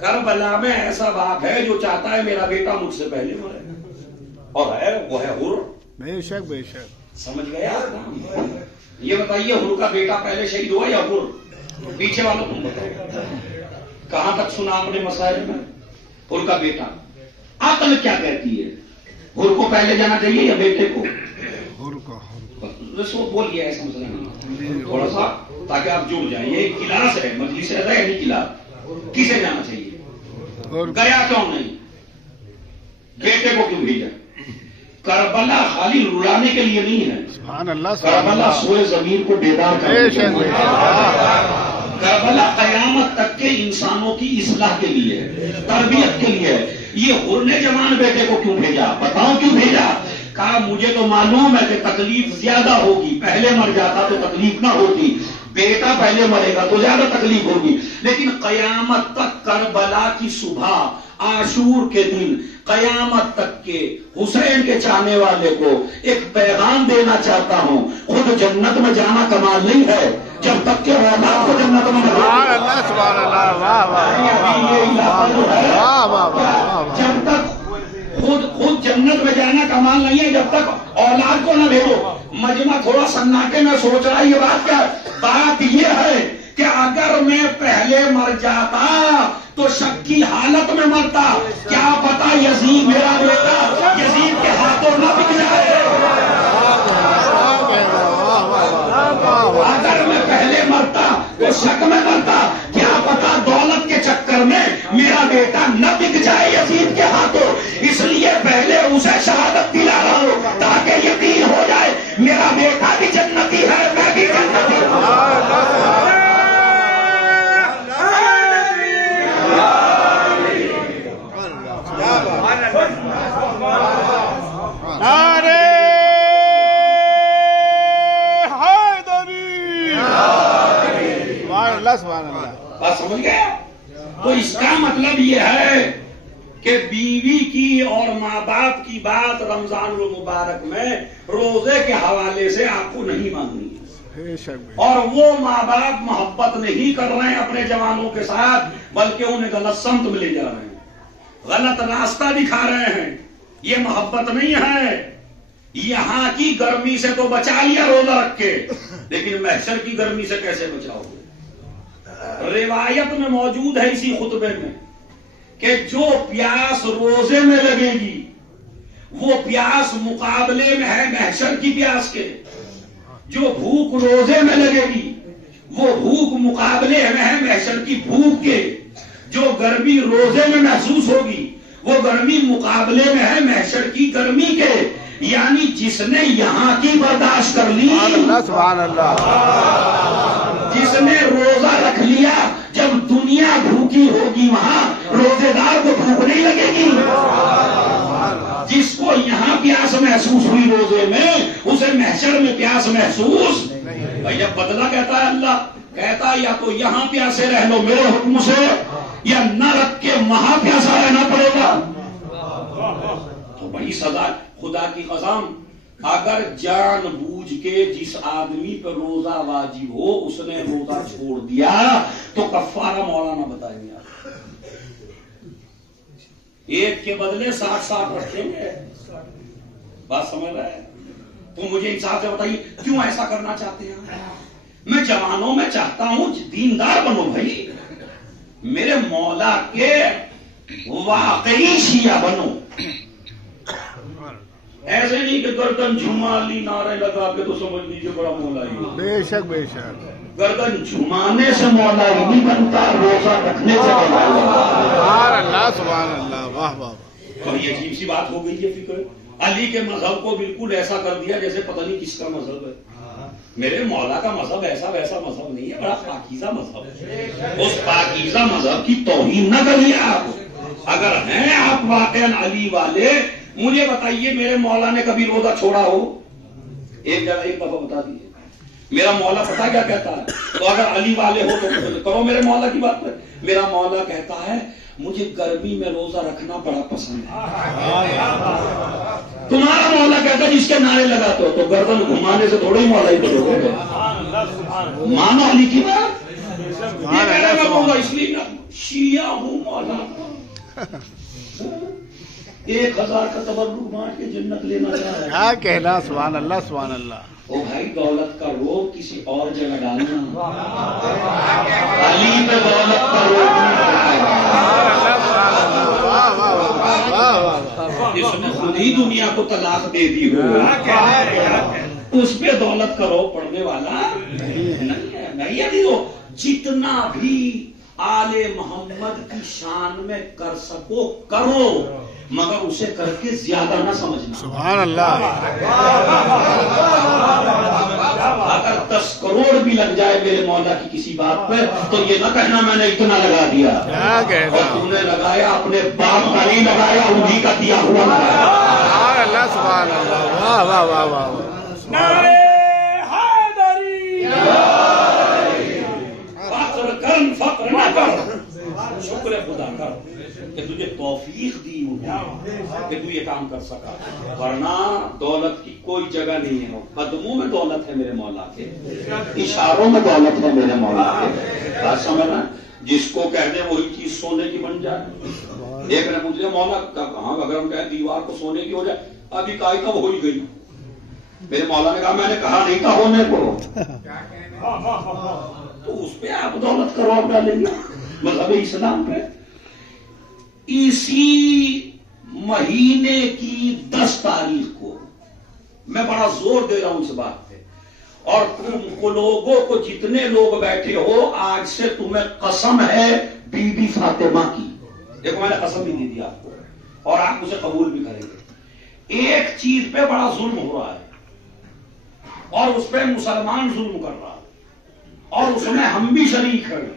کربلا میں ایسا باپ ہے جو چاہتا ہے میرا بیٹا مجھ سے پہلے مرے، اور ہے وہ ہے حر۔ بے شک بے شک، سمجھ گیا؟ یہ بتائیے حر کا بیٹا پہلے شہید ہوا یا حر؟ پیچھے والوں تم بتاؤ، کہاں تک سنا آپ نے مسائل میں؟ حر کا بیٹا، عقل کیا کہتی ہے؟ حر کو پہلے جانا چاہیے یا بیٹے کو؟ بولیے ایسا مسئلہ نہیں، تھوڑا سا تاکہ آپ جڑ جائیں۔ یہ ایک کلاس ہے، مجلس رہتا ہے نہیں کلاس، کسے جانا چاہیے؟ گیا کیوں نہیں؟ بیٹے کو کیوں بھیجا؟ کربلا خالی رلانے کے لیے نہیں ہے، سبحان اللہ، کربلا سوئے زمین کو بیدار کرنے کے لیے، کربلا قیامت تک کے انسانوں کی اصلاح کے لیے، تربیت کے لیے۔ یہ حر نے جوان بیٹے کو کیوں بھیجا؟ بتاؤ کیوں بھیجا؟ کہا مجھے تو معلوم ہے کہ تکلیف زیادہ ہوگی، پہلے مر جاتا تو تکلیف نہ ہوتی، بیٹا پہلے مرے گا تو زیادہ تکلیف ہوگی، لیکن قیامت تک کربلا کی صبح، عاشور کے دن، قیامت تک کے حسین کے چاہنے والے کو ایک پیغام دینا چاہتا ہوں۔ خود جنت میں جانا کمال نہیں ہے جب تک کہ اولاد کو جنت میں نہ جائے۔ سبحان اللہ، واہ واہ، جب تک خود جنت میں جانا کمال نہیں ہے جب تک اولاد کو نہ بھیجو۔ مجمع تھوڑا سناٹے میں سوچ رہا ہے، یہ بات کیا؟ بات یہ ہے کہ اگر میں پہلے مر جاتا تو شک کی حالت میں مرتا، کیا پتا یزید میرا بیٹا یزید کے ہاتھوں نہ بک جائے۔ اگر میں پہلے مرتا تو شک میں مرتا، کیا پتا دولت کے چکر میں میرا بیٹا نہ بک جائے یزید کے ہاتھوں، اس لیے پہلے اسے شہادت دلا رہا ہوں تاکہ یقین ہو جائے میرا بیٹا بھی جنتی ہے، میں بھی جنتی ہوں۔ سبحان اللہ، بات سمجھ گیا؟ تو اس کا مطلب یہ ہے کہ بیوی کی اور ماں باپ کی بات رمضان المبارک میں روزے کے حوالے سے آپ کو نہیں ماننی ہے، بے شک اور وہ ماں باپ محبت نہیں کر رہے ہیں اپنے جوانوں کے ساتھ، بلکہ انہیں غلط سمت میں لے جا رہے ہیں، غلط راستہ دکھا رہے ہیں. یہ محبت نہیں ہے. یہاں کی گرمی سے تو بچا لیا روزہ رکھ کے، لیکن محشر کی گرمی سے کیسے بچاؤ گے؟ روایت میں موجود ہے اسی خطبے میں کہ جو پیاس روزے میں لگے گی وہ پیاس مقابلے میں ہے محشر کی پیاس کے، جو بھوک روزے میں لگے گی وہ بھوک مقابلے میں ہے محشر کی بھوک کے، جو گرمی روزے میں محسوس ہوگی وہ گرمی مقابلے میں ہے محشر کی گرمی کے. یعنی جس نے یہاں کی برداشت کر لی، سبحان اللہ، جس نے روزہ رکھ لیا، جب دنیا بھوکی ہوگی وہاں روزے دار کو بھوک نہیں لگے گی. جس کو یہاں پیاس محسوس ہوئی روزے میں، اسے محشر میں پیاس محسوس. بھائی اب بدلہ کہتا ہے اللہ، کہتا ہے یا تو یہاں پیاسے رہ لو میرے حکم سے، یا نہ رکھ کے وہاں پیاسا رہنا پڑے گا. تو بڑی سزا. خدا کی قسم اگر جان بوجھ کے جس آدمی پر روزہ واجب ہو اس نے روزہ چھوڑ دیا تو کفارہ مولانا بتائیں گے آپ. ایک کے بدلے 60 رکھیں گے. بات سمجھ رہے ہیں؟ تو مجھے انصاف سے بتائیے کیوں ایسا کرنا چاہتے ہیں؟ میں جوانوں میں چاہتا ہوں دیندار بنو بھائی، میرے مولا کے واقعی شیعہ بنو. ایسے نہیں کہ گردن جھما لی نعرے لگا کے تو سمجھ لیجیے بڑا مولا ہی. بے شک بے شک. گردن جھمانے سے مولا ہی نہیں بنتا، روزہ رکھنے سے مولا سبحان اللہ سبحان اللہ، واہ واہ. اور یہ عجیب سی بات ہو گئی ہے فکر. علی کے مذہب کو بالکل ایسا کر دیا جیسے پتہ نہیں کس کا مذہب ہے. میرے مولا کا مذہب ایسا ویسا مذہب نہیں ہے، بڑا پاکیزہ مذہب ہے. اس پاکیزہ مذہب کی توہین نہ کریے آپ. اگر ہیں آپ واقعاً علی والے، مجھے بتائیے میرے مولا نے کبھی روزہ چھوڑا ہو؟ ایک جگہ ایک دفعہ بتا دیجیے. میرا مولا پتا کیا کہتا ہے؟ تو اگر علی والے ہو تو کرو میرے مولا کی بات پر. میرا مولا کہتا ہے مجھے گرمی میں روزہ رکھنا بڑا پسند ہے. تمہارا مولا کہتا ہے جس کے نعرے لگاتے ہو تو گردن گھمانے سے تھوڑے ہی مولا ہی کرو گے. مانو علی کی بات. یہ کہنا میں کہوں گا اس لیے شیعہ ہوں مولا 1000 کا تبرک بانٹ کے جنت لینا چاہ رہا ہے. کیا کہنا، سبحان اللہ سبحان اللہ. او بھائی دولت کا روگ کسی اور جگہ ڈالنا، علی پہ دولت کا روگ نہیں. اس نے خود ہی دنیا کو طلاق دے دی ہو، اس پہ دولت کا روگ پڑنے والا نہیں ہے. جتنا بھی آل محمد کی شان میں کر سکو کرو، مگر اسے کر کے زیادہ نہ سمجھنا. سبحان اللہ. اگر 10 کروڑ بھی لگ جائے میرے مولا کی کسی بات پہ تو یہ نہ کہنا میں نے اتنا لگا دیا. کیا کہنا، اور تم نے لگایا اپنے باپ کا نہیں لگایا، انہی کا دیا ہوا لگایا. سبحان اللہ سبحان اللہ، واہ واہ واہ واہ. نعرے حیدری، فخر کر فخر نہ کر، شکر خدا کر کہ تجھے توفیق دی انہوں کہ تو یہ کام کر سکا. ورنہ دولت کی کوئی جگہ نہیں ہے. قدموں میں دولت ہے میرے مولا کے، اشاروں میں دولت ہے میرے مولا کے. بات سمجھنا، جس کو کہہ دیں وہی چیز سونے کی بن جائے. ایک نے پوچھ لیا مولا کہاں اگر ہم کہیں دیوار کو سونے کی ہو جائے، ابھی کائی کب ہو ہی گئی. میرے مولا نے کہا میں نے کہا نہیں تھا ہونے کو. تو اس پہ آپ دولت کرو آپ ڈالیں گے مذہب اسلام پہ. اسی مہینے کی 10 تاریخ کو میں بڑا زور دے رہا ہوں اس بات پہ، اور تم کو لوگوں کو جتنے لوگ بیٹھے ہو آج سے تمہیں قسم ہے بی بی فاطمہ کی. دیکھو میں نے قسم بھی دی دی آپ کو اور آپ اسے قبول بھی کریں گے. ایک چیز پہ بڑا ظلم ہو رہا ہے اور اس پہ مسلمان ظلم کر رہا ہے اور اس میں ہم بھی شریک ہیں.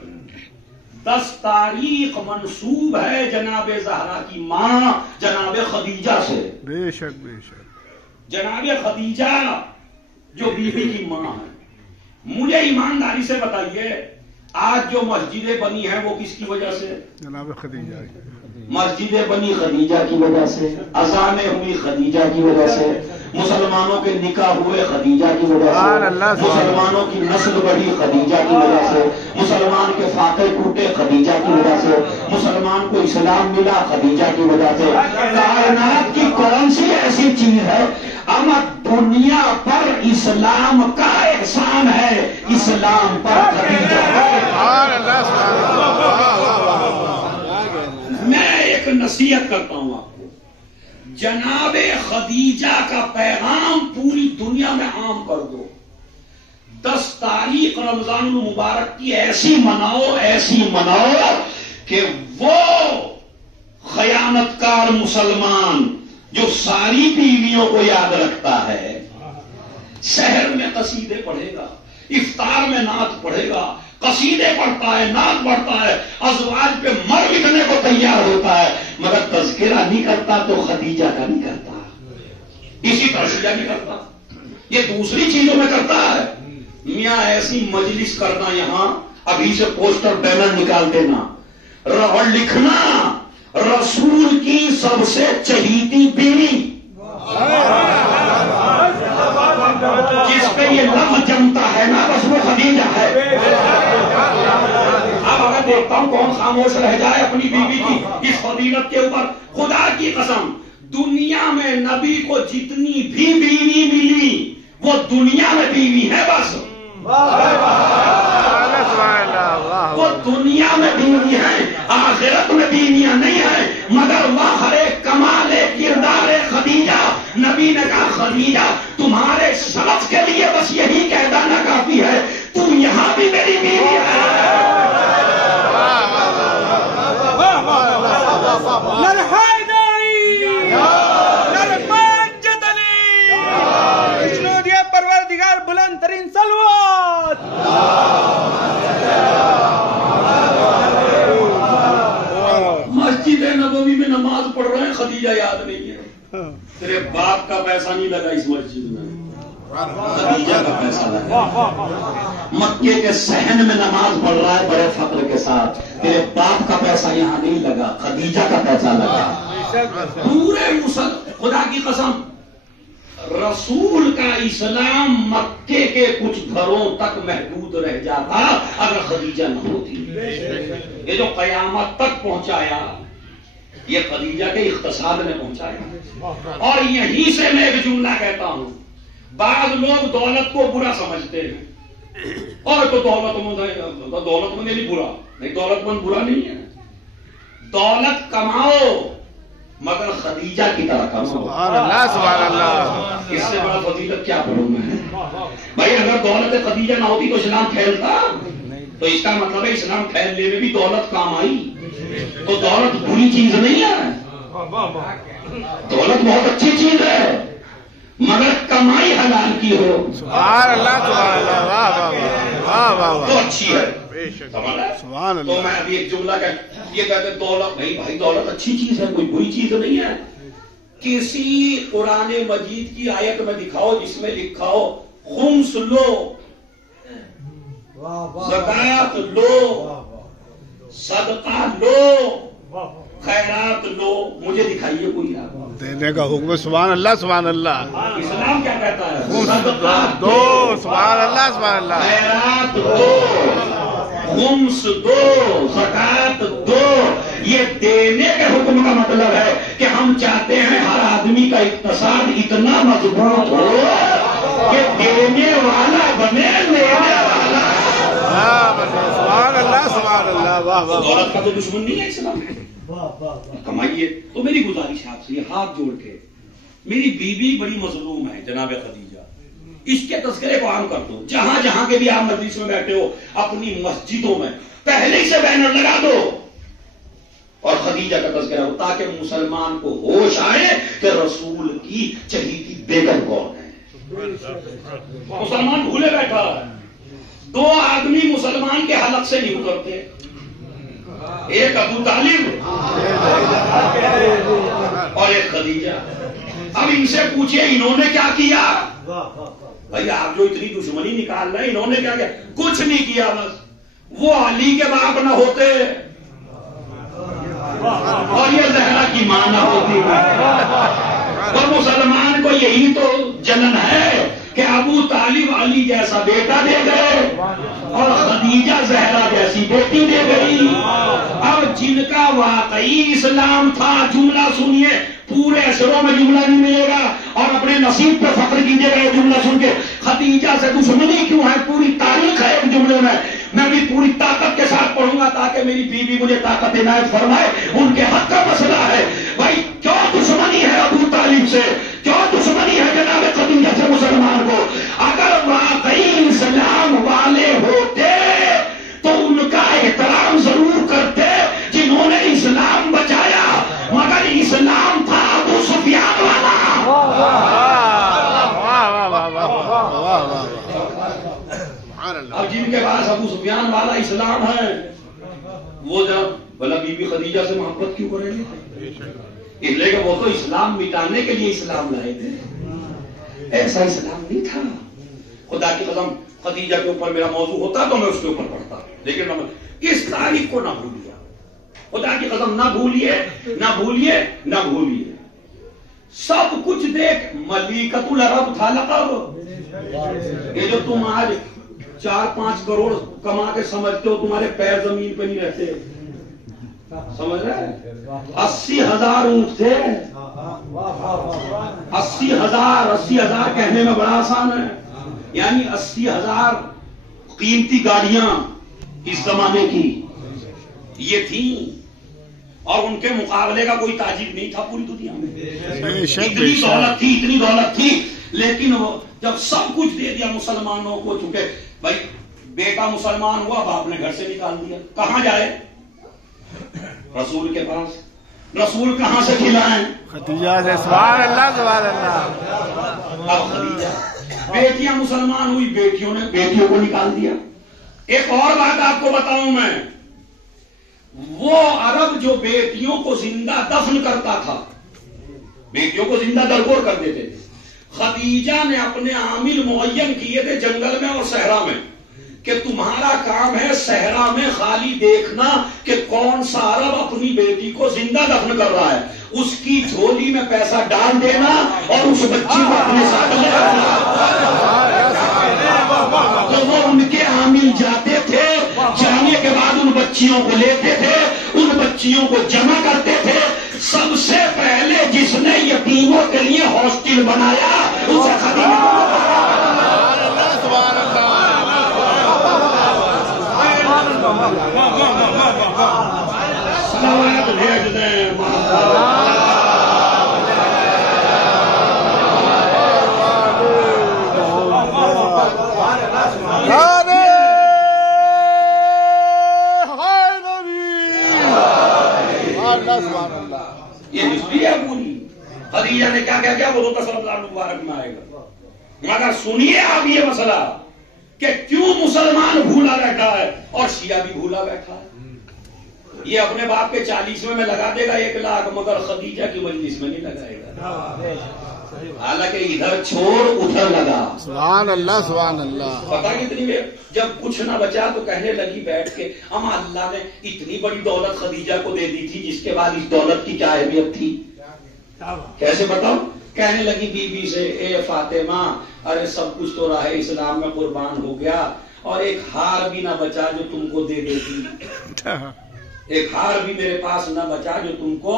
10 تاریخ منسوب ہے جناب زہرا کی ماں جناب خدیجہ سے. بے شک بے شک. جناب خدیجہ جو بیوی کی ماں ہے. مجھے ایمانداری سے بتائیے آج جو مسجدیں بنی ہیں وہ کس کی وجہ سے؟ جناب خدیجہ. مسجدیں بنی خدیجہ کی وجہ سے، اذانیں ہوئی خدیجہ کی وجہ سے، مسلمانوں کے نکاح ہوئے خدیجہ کی وجہ سے، مسلمانوں کی نسل بڑھی خدیجہ کی وجہ سے، مسلمان کے فاقے ٹوٹے خدیجہ کی وجہ سے، مسلمان کو اسلام ملا خدیجہ کی وجہ سے۔ کائنات کی کون سی ایسی چیز ہے اما دنیا پر اسلام کا احسان ہے، اسلام پر خدیجہ ہے۔ میں ایک نصیحت کرتا ہوں آپ کو، جناب خدیجہ کا پیغام پوری دنیا میں عام کر دو۔ 10 تاریخ رمضان المبارک کی ایسی مناؤ کہ وہ خیانت کار مسلمان جو ساری بیویوں کو یاد رکھتا ہے شہر میں قصیدے پڑھے گا، افطار میں نعت پڑھے گا، قصیدے پڑھتا ہے، نعت پڑھتا ہے، ازواج پہ مر مٹنے کو تیار ہوتا ہے، مگر تذکرہ نہیں کرتا تو خدیجہ کا نہیں کرتا، اسی طرح سے نہیں کرتا، یہ دوسری چیزوں میں کرتا ہے۔ میاں ایسی مجلس کرنا، یہاں ابھی سے پوسٹر بینر نکال دینا اور لکھنا رسول کی سب سے چہیتی بیوی، جس پہ یہ لفظ جمتا ہے نا بس وہ خدیجہ ہے۔ اب اگر دیکھتا ہوں کون خاموش رہ جائے اپنی بیوی کی اس فضیلت کے اوپر، خدا کی قسم دنیا میں نبی کو جتنی بھی بیوی ملی وہ دنیا میں بیوی ہے، بس وہ دنیا میں بیوی ہیں، آخرت میں بیویاں نہیں ہیں، مگر وہ ہر ایک کمال کردار خدیجہ۔ نبی نے کہا خدیجہ تمہارے شرف کے لیے بس یہی کہہ دینا کافی ہے، تم یہاں بھی میری بیوی ہے۔ بلند ترین صلوات۔ مسجد نبوی میں نماز پڑھ رہے ہیں، خدیجہ یاد نہیں ہے۔ تیرے باپ کا پیسہ نہیں لگا اس مسجد میں، خدیجہ کا پیسہ لگا۔ مکے کے صحن میں نماز پڑھ رہا ہے بڑے فخر کے ساتھ، تیرے باپ کا پیسہ یہاں نہیں لگا، خدیجہ کا پیسہ لگا۔ پورے خدا کی قسم رسول کا اسلام مکے کے کچھ گھروں تک محدود رہ جاتا اگر خدیجہ نہ ہوتی۔ یہ جو قیامت تک پہنچایا یہ خدیجہ کے اقتصاد نے پہنچایا۔ اور یہیں سے میں ایک جملہ کہتا ہوں، بعض لوگ دولت کو برا سمجھتے ہیں، اور تو دولت مند نہیں برا، نہیں دولت مند برا نہیں ہے، دولت کماؤ مگر خدیجہ کی طرح کماؤ۔ سبحان اللہ سبحان اللہ۔ اس سے بڑا فضیلت کیا پڑھوں میں؟ بھائی اگر دولت خدیجہ نہ ہوتی تو اسلام پھیلتا، تو اس کا مطلب ہے اسلام پھیلنے میں بھی دولت کام آئی۔ تو دولت بری چیز نہیں ہے، دولت بہت اچھی چیز ہے، مگر کمائی حلال کی ہو سبحان اللہ سبحان اللہ، واہ واہ واہ واہ واہ، تو اچھی ہے۔ سبحان تو میں اللہ۔ ابھی ایک جملہ یہ کہتے دولت نہیں، بھائی دولت اچھی چیز ہے، کوئی بری چیز نہیں ہے۔ کسی قرآن مجید کی آیت میں دکھاؤ جس میں لکھا ہو خمس لو، زکات لو، صدقہ لو، خیرات لو، مجھے دکھائیے کوئی آپ۔ دینے کا حکم، سبحان اللہ سبحان اللہ۔ اسلام کیا کہتا ہے؟ صدقہ دو، سبحان اللہ سبحان اللہ۔ خیرات دو، خمس دو، زکات دو۔ یہ دینے کے حکم کا مطلب ہے کہ ہم چاہتے ہیں ہر آدمی کا اقتصاد اتنا مضبوط ہو کہ دینے والا بنے، لینے والا۔ سبحان اللہ سبحان اللہ، واہ واہ۔ دولت کا تو دشمن نہیں ہے اسلام، کمائیے۔ تو میری گزارش آپ سے یہ ہاتھ جوڑ کے، میری بیوی بڑی مظلوم ہے جناب خدیجہ، اس کے تذکرے کو عام کر دو، جہاں جہاں کے بھی آپ مجلس میں بیٹھے ہو اپنی مسجدوں میں پہلے سے بینر لگا دو اور خدیجہ کا تذکرہ ہو، تاکہ مسلمان کو ہوش آئے کہ رسول کی چہیتی بیگم کون ہے۔ مسلمان بھولے بیٹھا ہے، 2 آدمی مسلمان کے حلق سے نہیں اترتے، ایک ابو طالب اور ایک خدیجہ۔ اب ان سے پوچھئے انہوں نے کیا کیا؟ بھائی آپ جو اتنی دشمنی نکال رہے ہیں انہوں نے کیا کیا؟ کچھ نہیں کیا، بس وہ علی کے باپ نہ ہوتے اور یہ زہرا کی ماں نہ ہوتی اور مسلمان کو یہی تو جنن ہے کہ ابو طالب علی جیسا بیٹا دے گئے اور خدیجہ زہرا جیسی بیٹی دے گئی. اب جن کا واقعی اسلام تھا، جملہ سنیے، پورے اثروں میں جملہ نہیں ملے گا اور اپنے نصیب پہ فخر کیجیے گا. یہ جملہ سن کے خدیجہ سے دشمنی کیوں ہے؟ پوری تاریخ ہے ایک جملے میں بھی پوری طاقت کے ساتھ پڑھوں گا تاکہ میری بیوی مجھے طاقت عنایت فرمائے. ان کے حق کا مسئلہ ہے بھائی. کیوں دشمنی ہے ابو طالب سے؟ کیوں دشمنی ہے جناب خدیجہ سے مسلمان کو؟ اگر واقعی اسلام والے ہوتے تو ان کا احترام ضرور کرتے جنہوں نے اسلام بچایا، مگر اسلام تھا ابو سفیان والا. اب جن کے پاس ابو سفیان والا اسلام ہے وہ جب بھلا بی بی خدیجہ سے محبت کیوں کریں گے؟ اس لیے کہ وہ تو اسلام مٹانے کے لیے اسلام لائے تھے. ایسا اسلام نہیں تھا. خدا کی قسم خدیجہ کے اوپر میرا موضوع ہوتا تو میں اس کے اوپر پڑھتا، لیکن اس تاریخ کو نہ بھولیے. خدا کی قسم نہ بھولیے، نہ بھولیے، نہ بھولیے. سب کچھ دیکھ ملیکۃ العرب تھا لقب. یہ جو تم آج 4-5 کروڑ کما کے سمجھتے ہو، تمہارے پیر زمین پہ نہیں رہتے. سمجھ رہے؟ 80,000 اونٹ تھے. 80,000 کہنے میں بڑا آسان ہے. یعنی 80,000 قیمتی گاڑیاں اس زمانے کی یہ تھیں اور ان کے مقابلے کا کوئی تاجر نہیں تھا پوری دنیا میں. اتنی دولت تھی لیکن جب سب کچھ دے دیا مسلمانوں کو، چونکہ بھائی بیٹا مسلمان ہوا، باپ نے گھر سے نکال دیا. کہاں جائے؟ رسول کے پاس. رسول کہاں سے کھلائیں؟ خدیجہ سے. سبحان اللہ سبحان اللہ. اب خدیجہ بیٹیاں مسلمان ہوئی، بیٹیوں نے بیٹیوں کو نکال دیا. ایک اور بات آپ کو بتاؤں میں، وہ عرب جو بیٹیوں کو زندہ دفن کرتا تھا، بیٹیوں کو زندہ درگور کر دیتے تھے، خدیجہ نے اپنے عامل معین کیے تھے جنگل میں اور صحرا میں کہ تمہارا کام ہے صحرا میں خالی دیکھنا کہ کون سا عرب اپنی بیٹی کو زندہ دفن کر رہا ہے، اس کی جھولی میں پیسہ ڈال دینا اور اس بچی کو اپنے ساتھ لے آنا. تو وہ ان کے عامل جاتے تھے، جانے کے بعد ان بچیوں کو لیتے تھے، ان بچیوں کو جمع کرتے تھے. سب سے پہلے جس نے یتیموں کے لیے ہاسٹل بنایا اسے خدیجہ. سلامت بھیج دیں. یہ ہسٹری ہے پوری. خدیجہ نے کیا کیا وہ تو رمضان مبارک میں آئے گا. مگر سنیے آپ یہ مسئلہ کہ کیوں مسلمان بھولا بیٹھا ہے اور شیعہ بھی بھولا بیٹھا ہے. یہ اپنے باپ کے 40ویں میں لگا دے گا 1 لاکھ، مگر خدیجہ کی مجلس میں نہیں لگائے گا. حالانکہ ادھر چھوڑ ادھر لگا. سبحان اللہ سبحان اللہ. پتا کتنی دیر جب کچھ نہ بچا تو کہنے لگی بیٹھ کے، اما اللہ نے اتنی بڑی دولت خدیجہ کو دے دی تھی جس کے بعد اس دولت کی کیا اہمیت تھی. کیسے بتاؤ؟ کہنے لگی بی بی سے، اے فاطمہ ارے سب کچھ تو راہ اسلام میں قربان ہو گیا اور ایک ہار بھی نہ بچا جو تم کو دے دیتی. ایک ہار بھی میرے پاس نہ بچا جو تم کو.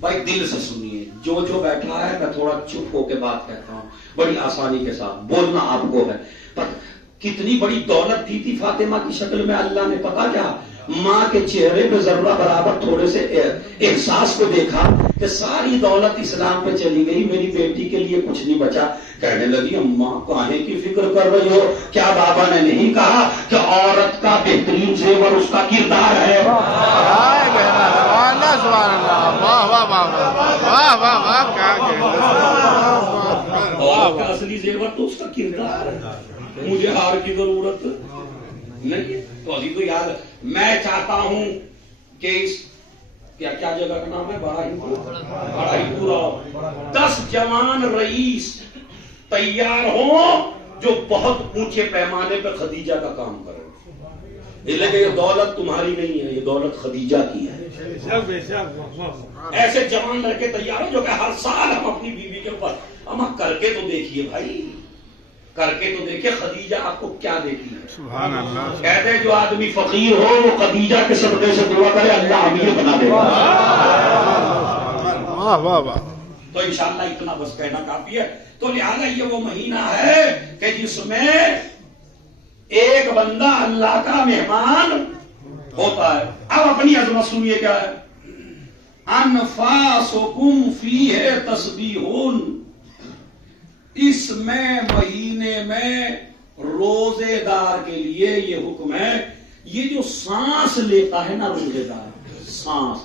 بھائی دل سے سنیے، جو بیٹھا ہے میں تھوڑا چپ ہو کے بات کہتا ہوں بڑی آسانی کے ساتھ، بولنا آپ کو ہے. پر کتنی بڑی دولت دی تھی فاطمہ کی شکل میں اللہ نے. پتا کیا؟ ماں کے چہرے پہ ذرہ برابر تھوڑے سے احساس کو دیکھا کہ ساری دولت اسلام پہ چلی گئی، میری بیٹی کے لیے کچھ نہیں بچا. کہنے لگی اماں کانے کی فکر کر رہی ہو؟ کیا بابا نے نہیں کہا کہ عورت کا بہترین زیور اس کا کردار ہے؟ اور اصلی زیور تو اس کا کردار ہے، مجھے ہار کی ضرورت نہیں. تو ابھی تو یاد، میں چاہتا ہوں کہ اس کیا جگہ کا نام ہے، بڑا ہی پورا 10 جوان رئیس تیار ہوں جو بہت اونچے پیمانے پہ خدیجہ کا کام کریں. لیکن یہ دولت تمہاری نہیں ہے، یہ دولت خدیجہ کی ہے. ایسے جوان لڑکے تیار ہو جو کہ ہر سال ہم اپنی بیوی کے اوپر ہم کر کے تو دیکھیے بھائی، کر کے تو دیکھیے خدیجہ آپ کو کیا دیتی ہے. سبحان اللہ. کہتے ہیں جو آدمی فقیر ہو وہ خدیجہ کے صدقے سے دعا کرے اللہ امیر بنا دے گا. واہ واہ واہ. تو انشاءاللہ اتنا بس کہنا کافی ہے. تو لہذا یہ وہ مہینہ ہے کہ جس میں ایک بندہ اللہ کا مہمان ہوتا ہے. اب اپنی عظمت سنیے کیا ہے. انفاسکم فیہ تسبیحون، اس میں مہینے میں روزے دار کے لیے یہ حکم ہے. یہ جو سانس لیتا ہے نا روزے دار، سانس،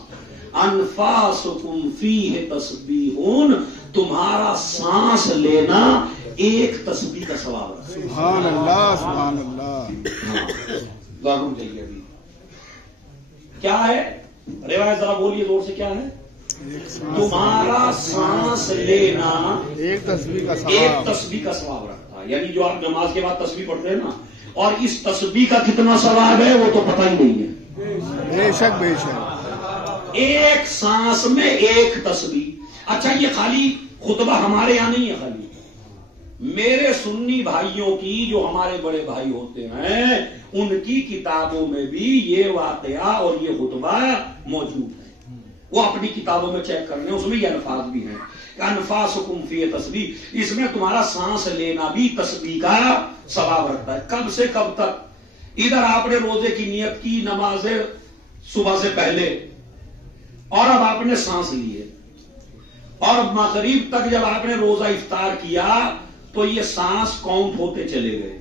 انفاسکم فیہ تسبیحون، تمہارا سانس لینا ایک تسبیح کا ثواب ہے. سبحان اللہ سبحان اللہ. ضرور چاہیے ابھی کیا ہے روایت ذرا بولیے زور سے، کیا ہے؟ تمہارا سانس لینا ایک تسبیح کا ایک ثواب. تسبیح کا ثواب رکھتا ہے. یعنی جو آپ نماز کے بعد تسبیح پڑھتے ہیں نا، اور اس تسبیح کا کتنا ثواب ہے وہ تو پتہ ہی نہیں ہے. بے شک بے شک. ایک سانس میں ایک تسبیح. اچھا یہ خالی خطبہ ہمارے یہاں نہیں ہے، خالی میرے سنی بھائیوں کی جو ہمارے بڑے بھائی ہوتے ہیں ان کی کتابوں میں بھی یہ واقعہ اور یہ خطبہ موجود ہے. وہ اپنی کتابوں میں چیک کر لیں، اس میں یہ الفاظ بھی ہیں کہ انفاسکم فی تسبیح، اس میں تمہارا سانس لینا بھی تسبیح کا ثواب رکھتا ہے. کب سے کب تک؟ ادھر آپ نے روزے کی نیت کی نماز صبح سے پہلے، اور اب آپ نے سانس لیے، اور مغرب تک جب آپ نے روزہ افطار کیا تو یہ سانس کاؤنٹ ہوتے چلے گئے.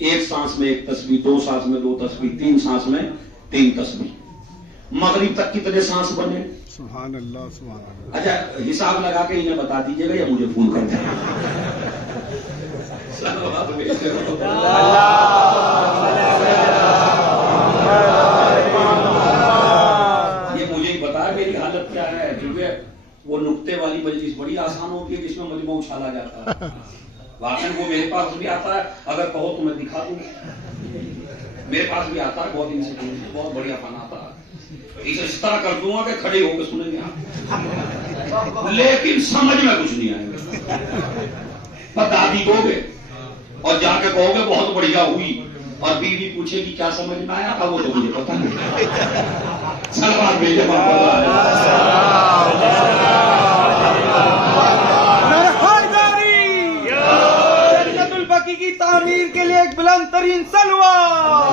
ایک سانس میں ایک تسبیح، دو سانس میں دو تسبیح، تین سانس میں تین تسبیح. مغرب تک کتنے سانس بنے؟ سبحان اللہ سبحان اللہ. اچھا حساب لگا کے انہیں بتا دیجیے گا یا مجھے فون کر دیں. یہ مجھے ہی بتا میری حالت کیا ہے، کیونکہ وہ نقطے والی مجلس بڑی آسان ہوتی ہے جس میں مجموعہ اچھالا جاتا ہے. واقعی وہ میرے پاس بھی آتا ہے، اگر کہو تو میں دکھا دوں. میرے پاس بھی آتا ہے، بہت ان سے بہت بڑھیا فن آتا ہے. اس طرح کر دوں گا کہ کھڑے ہو کے سنیں گے آپ، لیکن سمجھ میں کچھ نہیں آئے گا. بتا دی دو گے اور جا کے کہو گے بہت بڑھیا ہوئی، اور بیوی پوچھے گی کیا سمجھ میں آیا تھا، وہ تو مجھے پتا نہیں. سلوات بھیجے جنت البقیع کی تعمیر کے لیے ایک بلند ترین صلوات.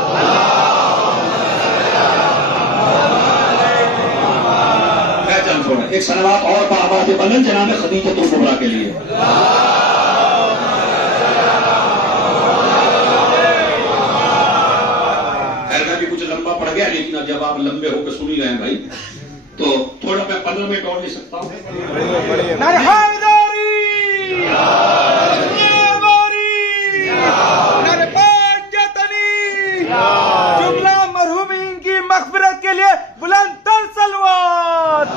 ایک صلوات اور بآواز بلند جناب خدیجہ الکبریٰ کے لیے. لمبا پڑ گیا، لیکن اب جب آپ لمبے ہو کے سن ہی رہے ہیں بھائی تو تھوڑا میں 15 منٹ اور لے سکتا ہوں. جملہ مرحومین کی مغفرت کے لیے بلند تر صلوات.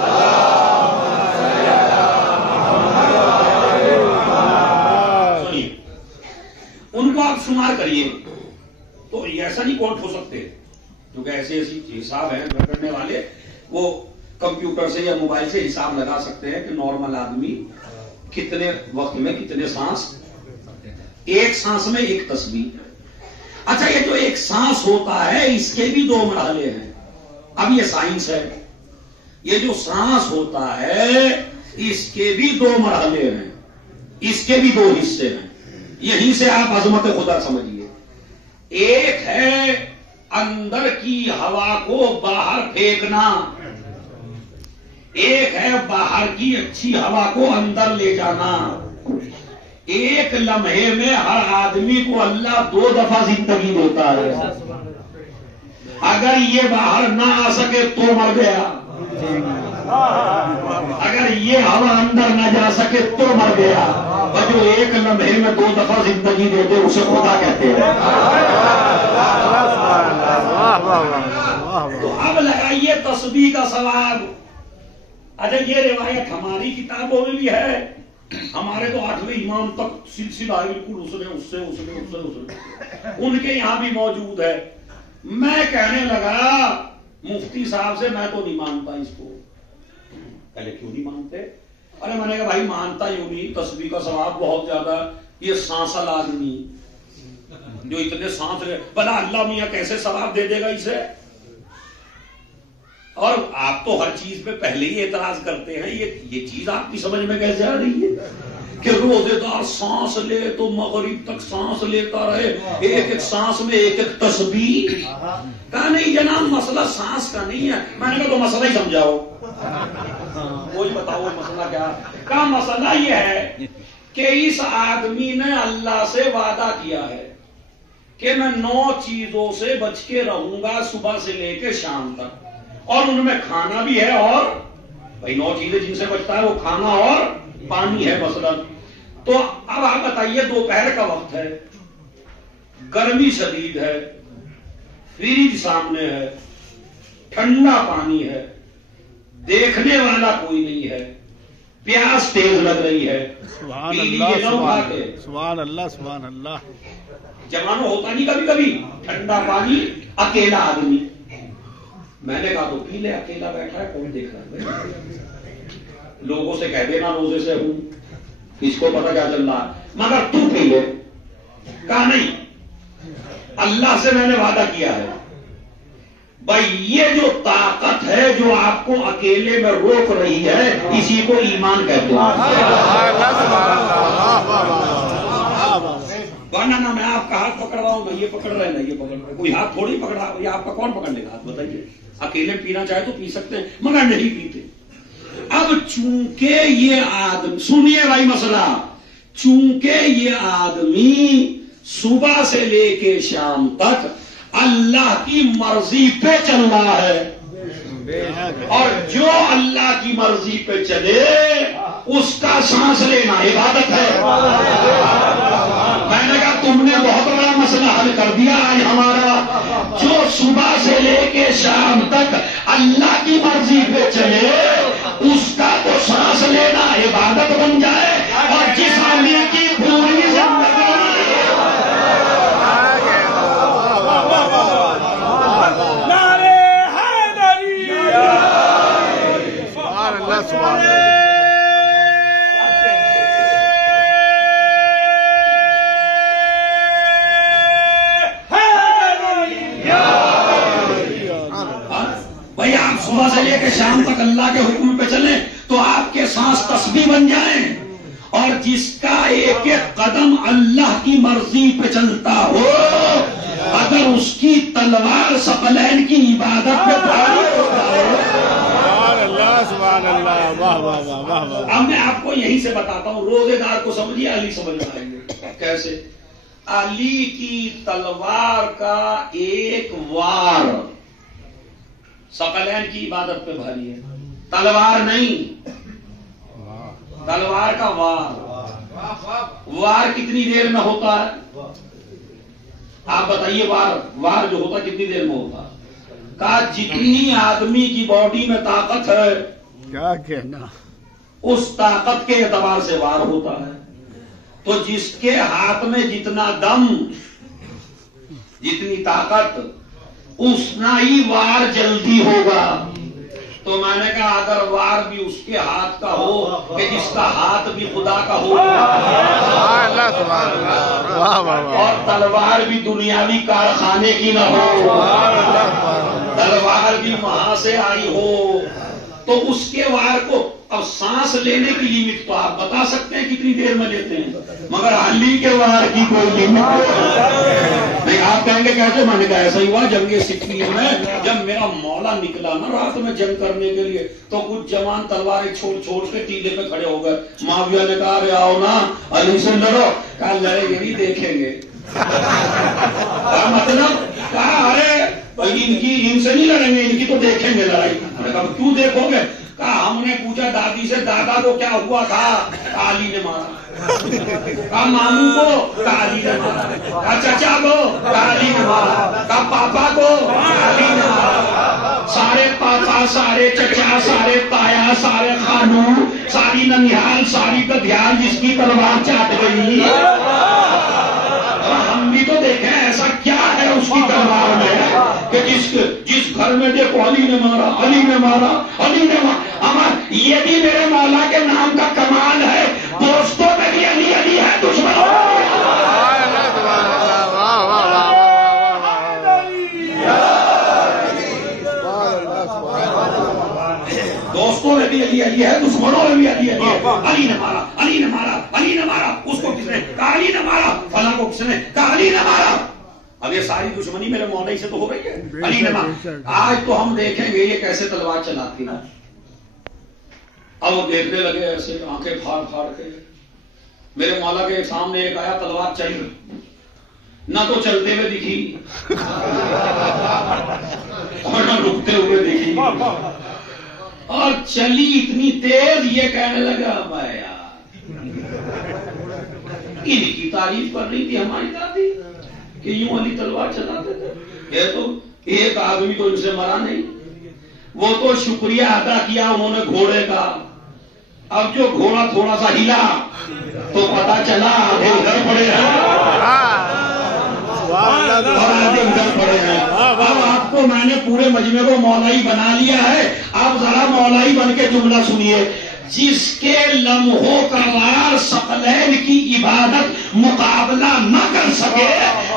سنیے ان کو آپ شمار کریے تو ایسا نہیں کاؤنٹ ہو سکتے، کیونکہ ایسے ایسی حساب ہیں کرنے والے، وہ کمپیوٹر سے یا موبائل سے حساب لگا سکتے ہیں کہ نارمل آدمی کتنے وقت میں کتنے سانس، ایک سانس میں ایک تسبیح. اچھا یہ جو ایک سانس ہوتا ہے اس کے بھی 2 مرحلے ہیں. اب یہ سائنس ہے. یہ جو سانس ہوتا ہے اس کے بھی 2 مرحلے ہیں، اس کے بھی 2 حصے ہیں. یہیں سے آپ عظمت خدا سمجھیے. ایک ہے اندر کی ہوا کو باہر پھینکنا، ایک ہے باہر کی اچھی ہوا کو اندر لے جانا. ایک لمحے میں ہر آدمی کو اللہ 2 دفعہ زندگی دیتا ہے. اگر یہ باہر نہ آ سکے تو مر گیا، اگر یہ ہوا اندر نہ جا سکے تو مر گیا. اور جو ایک لمحے میں 2 دفعہ زندگی دیتے اسے خدا کہتے ہیں. تو اب لگائیے تسبیح کا ثواب. اچھا یہ روایت ہماری کتابوں میں بھی ہے، ہمارے تو 8ویں امام تک سلسلہ بالکل اس نے ان کے یہاں بھی موجود ہے. میں کہنے لگا مفتی صاحب سے میں تو نہیں مانتا اس کو. پہلے کیوں نہیں مانتے؟ ارے میں نے کہا بھائی مانتا یوں نہیں، تسبیح کا ثواب بہت زیادہ. یہ سانسل آدمی جو اتنے سانس لے، بلا اللہ میاں کیسے ثواب دے دے گا اسے؟ اور آپ تو ہر چیز پہ پہلے ہی اعتراض کرتے ہیں. یہ چیز آپ کی سمجھ میں کیسے آ رہی ہے کہ روزے دار سانس لے تو مغرب تک سانس لیتا رہے، ایک ایک سانس میں ایک ایک تسبیح؟ کہا نہیں جناب مسئلہ سانس کا نہیں ہے. میں نے کہا تو مسئلہ ہی سمجھاؤ، وہی بتاؤ مسئلہ کیا. کہا مسئلہ یہ ہے کہ اس آدمی نے اللہ سے وعدہ کیا ہے کہ میں 9 چیزوں سے بچ کے رہوں گا صبح سے لے کے شام تک، اور ان میں کھانا بھی ہے، اور بھائی 9 چیزیں جن سے بچتا ہے وہ کھانا اور پانی ہے مثلا. تو اب آپ بتائیے دوپہر کا وقت ہے، گرمی شدید ہے، فریج سامنے ہے، ٹھنڈا پانی ہے، دیکھنے والا کوئی نہیں ہے، پیاس تیز لگ رہی ہے، سبحان اللہ سبحان اللہ سبحان اللہ. جوانو ہوتا نہیں کبھی کبھی ٹھنڈا پانی، اکیلا آدمی. میں نے کہا تو پی لے، اکیلا بیٹھا ہے کون دیکھ رہا ہے؟ لوگوں سے کہہ دینا روزے سے ہوں، اس کو پتا کیا چل رہا ہے، مگر تو پی لے. کہا نہیں، اللہ سے میں نے وعدہ کیا ہے بھائی یہ جو طاقت ہے جو آپ کو اکیلے میں روک رہی ہے اسی کو ایمان کہتے ہیں. ورنہ نہ میں آپ کا ہاتھ پکڑ رہا ہوں، نہ یہ پکڑ رہا ہے، نہ یہ پکڑ رہا ہے، کوئی ہاتھ تھوڑی پکڑ رہا ہے. آپ کا کون پکڑنے کا ہاتھ بتائیے؟ اکیلے پینا چاہے تو پی سکتے ہیں مگر نہیں پیتے. اب چونکہ یہ آدمی، سنیے بھائی مسئلہ، چونکہ یہ آدمی صبح سے لے کے شام تک اللہ کی مرضی پہ چل رہا ہے، اور جو اللہ کی مرضی پہ چلے اس کا سانس لینا عبادت ہے. میں نے کہا تم نے بہت بڑا مسئلہ حل کر دیا آج ہمارا. جو صبح سے لے کے شام تک اللہ کی مرضی پہ چلے اس کا تو سانس لینا عبادت بن جائے، اور جس آدمی کی پوری زندگی بھائی آپ صبح سے لے کے شام تک اللہ کے حکم پہ چلیں تو آپ کے سانس تسبیح بن جائیں، اور جس کا ایک ایک قدم اللہ کی مرضی پہ چلتا ہو اگر اس کی تلوار ثقلین کی عبادت پہ بھاری ہوتا ہے. اب میں آپ کو یہیں سے بتاتا ہوں، روزے دار کو سمجھیے، علی سمجھ میں آئیں گے کیسے. علی کی تلوار کا ایک وار ثقلین کی عبادت پہ بھاری ہے، تلوار نہیں، تلوار کا وار. وار کتنی دیر میں ہوتا ہے آپ بتائیے؟ وار جو ہوتا کتنی دیر میں ہوتا؟ کہا جتنی آدمی کی باڈی میں طاقت ہے کیا کہنا، اس طاقت کے اعتبار سے وار ہوتا ہے. تو جس کے ہاتھ میں جتنا دم، جتنی طاقت، اتنا ہی وار جلدی ہوگا. تو میں نے کہا اگر وار بھی اس کے ہاتھ کا ہو کہ جس کا ہاتھ بھی خدا کا ہو، اور تلوار بھی دنیاوی کارخانے کی نہ ہو، تلوار بھی وہاں سے آئی ہو، تو اس کے وار کو اب سانس لینے کی لیمٹ تو آپ بتا سکتے ہیں کتنی دیر میں لیتے ہیں، مگر علی کے وار کی کوئی لیمٹ نہیں. آپ کہیں گے کیسے؟ میں نے کہا ایسا ہی ہوا جنگ صفین میں جب میرا مولا نکلا نا رات میں جنگ کرنے کے لیے تو کچھ جوان تلواریں چھوڑ چھوڑ کے ٹیلے پہ کھڑے ہو گئے. معاویہ نے کہا ارے آؤ نا علی سے لڑو. کہا لڑیں گے نہیں، دیکھیں گے. مطلب کہا ارے ان سے نہیں لڑیں گے، ان کی تو دیکھیں گے لڑائی. کہا کیوں دیکھو گے؟ کہا ہم نے پوچھا دادی سے دادا کو کیا ہوا تھا؟ علی نے مارا. کہا ماموں کو؟ علی نے مارا. کہا چچا کو؟ علی نے مارا. کہا پاپا کو؟ علی نے مارا. سارے پاپا، سارے چچا، سارے تایا، سارے خانو، ساری ننیال، ساری ددیال جس کی تلوار چاٹ گئی. ہم بھی تو دیکھیں ایسا کیا ہے اس کی تلوار میں کہ جس گھر میں دیکھو علی نے مارا، علی نے مارا، علی نے مارا. یہ بھی میرے مولا کے نام کا کمال ہے، دوستوں میں بھی علی علی ہے، دشمنوں دوستوں میں بھی علی علی ہے، دشمنوں میں بھی علی علی ہے. علی نے مارا، علی نے مارا، علی نے مارا. اس کو کس نے کہا علی نے مارا، فلاں کو کس نے کہا علی نے مارا. اب یہ ساری دشمنی میرے مولا سے تو ہو رہی ہے. علی نے مارا. آج تو ہم دیکھیں گے یہ کیسے تلوار چلاتی نا. اب وہ دیکھنے لگے ایسے آنکھیں پھاڑ پھاڑ کے. میرے مولا کے سامنے ایک آیا تلوار چل رہی، نہ تو چلتے ہوئے دکھی اور نہ رکتے ہوئے دکھی، اور چلی اتنی تیز یہ کہنے لگا میں یار ان کی تعریف کر رہی تھی ہماری دادی کہ یوں علی تلوار چلاتے تھے. یہ تو ایک آدمی تو ان سے مرا نہیں، وہ تو شکریہ ادا کیا انہوں نے گھوڑے کا. اب جو گھوڑا تھوڑا سا ہلا تو پتا چلا آدھے ادھر پڑے ہیں اور آدھے ادھر پڑے ہیں. اب آپ کو میں نے پورے مجمع کو مولائی بنا لیا ہے. آپ ذرا مولائی بن کے جملہ سنیے. جس کے لمحوں کا وار ثقلین کی عبادت مقابلہ نہ کر سکے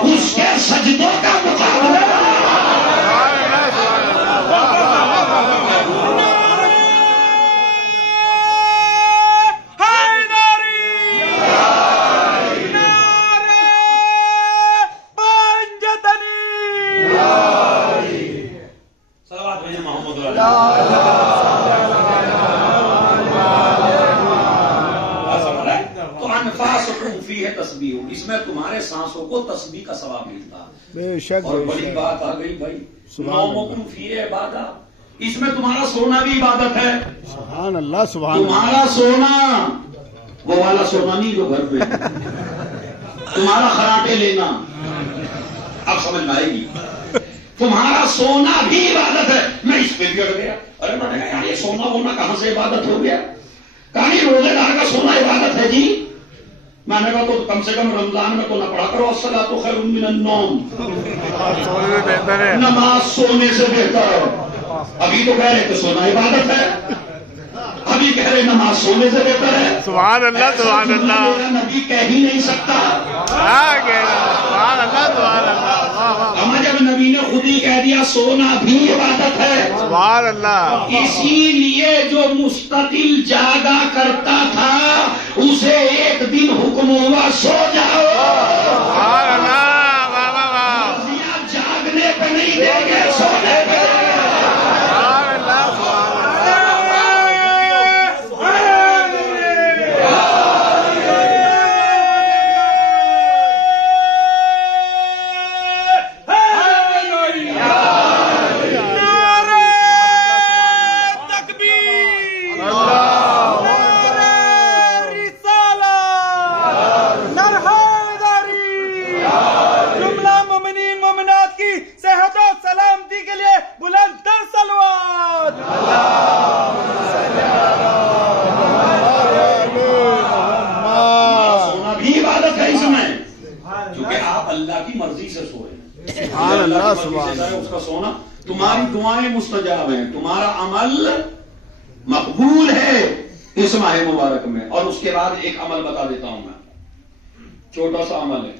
اس کے سجدوں کا مقابلہ. تسبیح، اس میں تمہارے سانسوں کو تسبیح کا ثواب ملتا. بے شک اور بڑی بات آ گئی بھائی، نومکم فی عبادہ، اس میں تمہارا سونا بھی عبادت ہے. سبحان اللہ سبحان اللہ. تمہارا سونا وہ والا سونا نہیں جو گھر پہ، تمہارا خراٹے لینا اب سمجھ میں آئے گی. تمہارا سونا بھی عبادت ہے. میں اس پہ بھی اڑ گیا. ارے میں نے کہا یار یہ سونا وونا کہاں سے عبادت ہو گیا؟ کہانی روزے دار کا سونا عبادت ہے جی. میں نے کہا تو کم سے کم رمضان میں تو نہ پڑھا کرو الصلاۃ خیر من النوم، نماز سونے سے بہتر ہے. ابھی تو کہہ رہے کہ سونا عبادت ہے، ابھی کہہ رہے نماز سونے سے بہتر ہے. سبحان اللہ سبحان اللہ. میرا نبی کہہ ہی نہیں سکتا. سبحان اللہ سبحان اللہ. ہمیں جب نبی نے خود ہی کہہ دیا سونا بھی عبادت ہے. سبحان اللہ. اسی لیے جو مستقل جاگا کرتا تھا اسے ایک دن حکم ہوا سو جاؤ. سبحان اللہ. واہ واہ واہ. جاگنے پہ نہیں دیں گے، سونے پہ. سبحان اللہ سبحان اللہ. اس کا سونا. تمہاری دعائیں مستجاب ہیں، تمہارا عمل مقبول ہے اس ماہ مبارک میں. اور اس کے بعد ایک عمل بتا دیتا ہوں میں، چھوٹا سا عمل ہے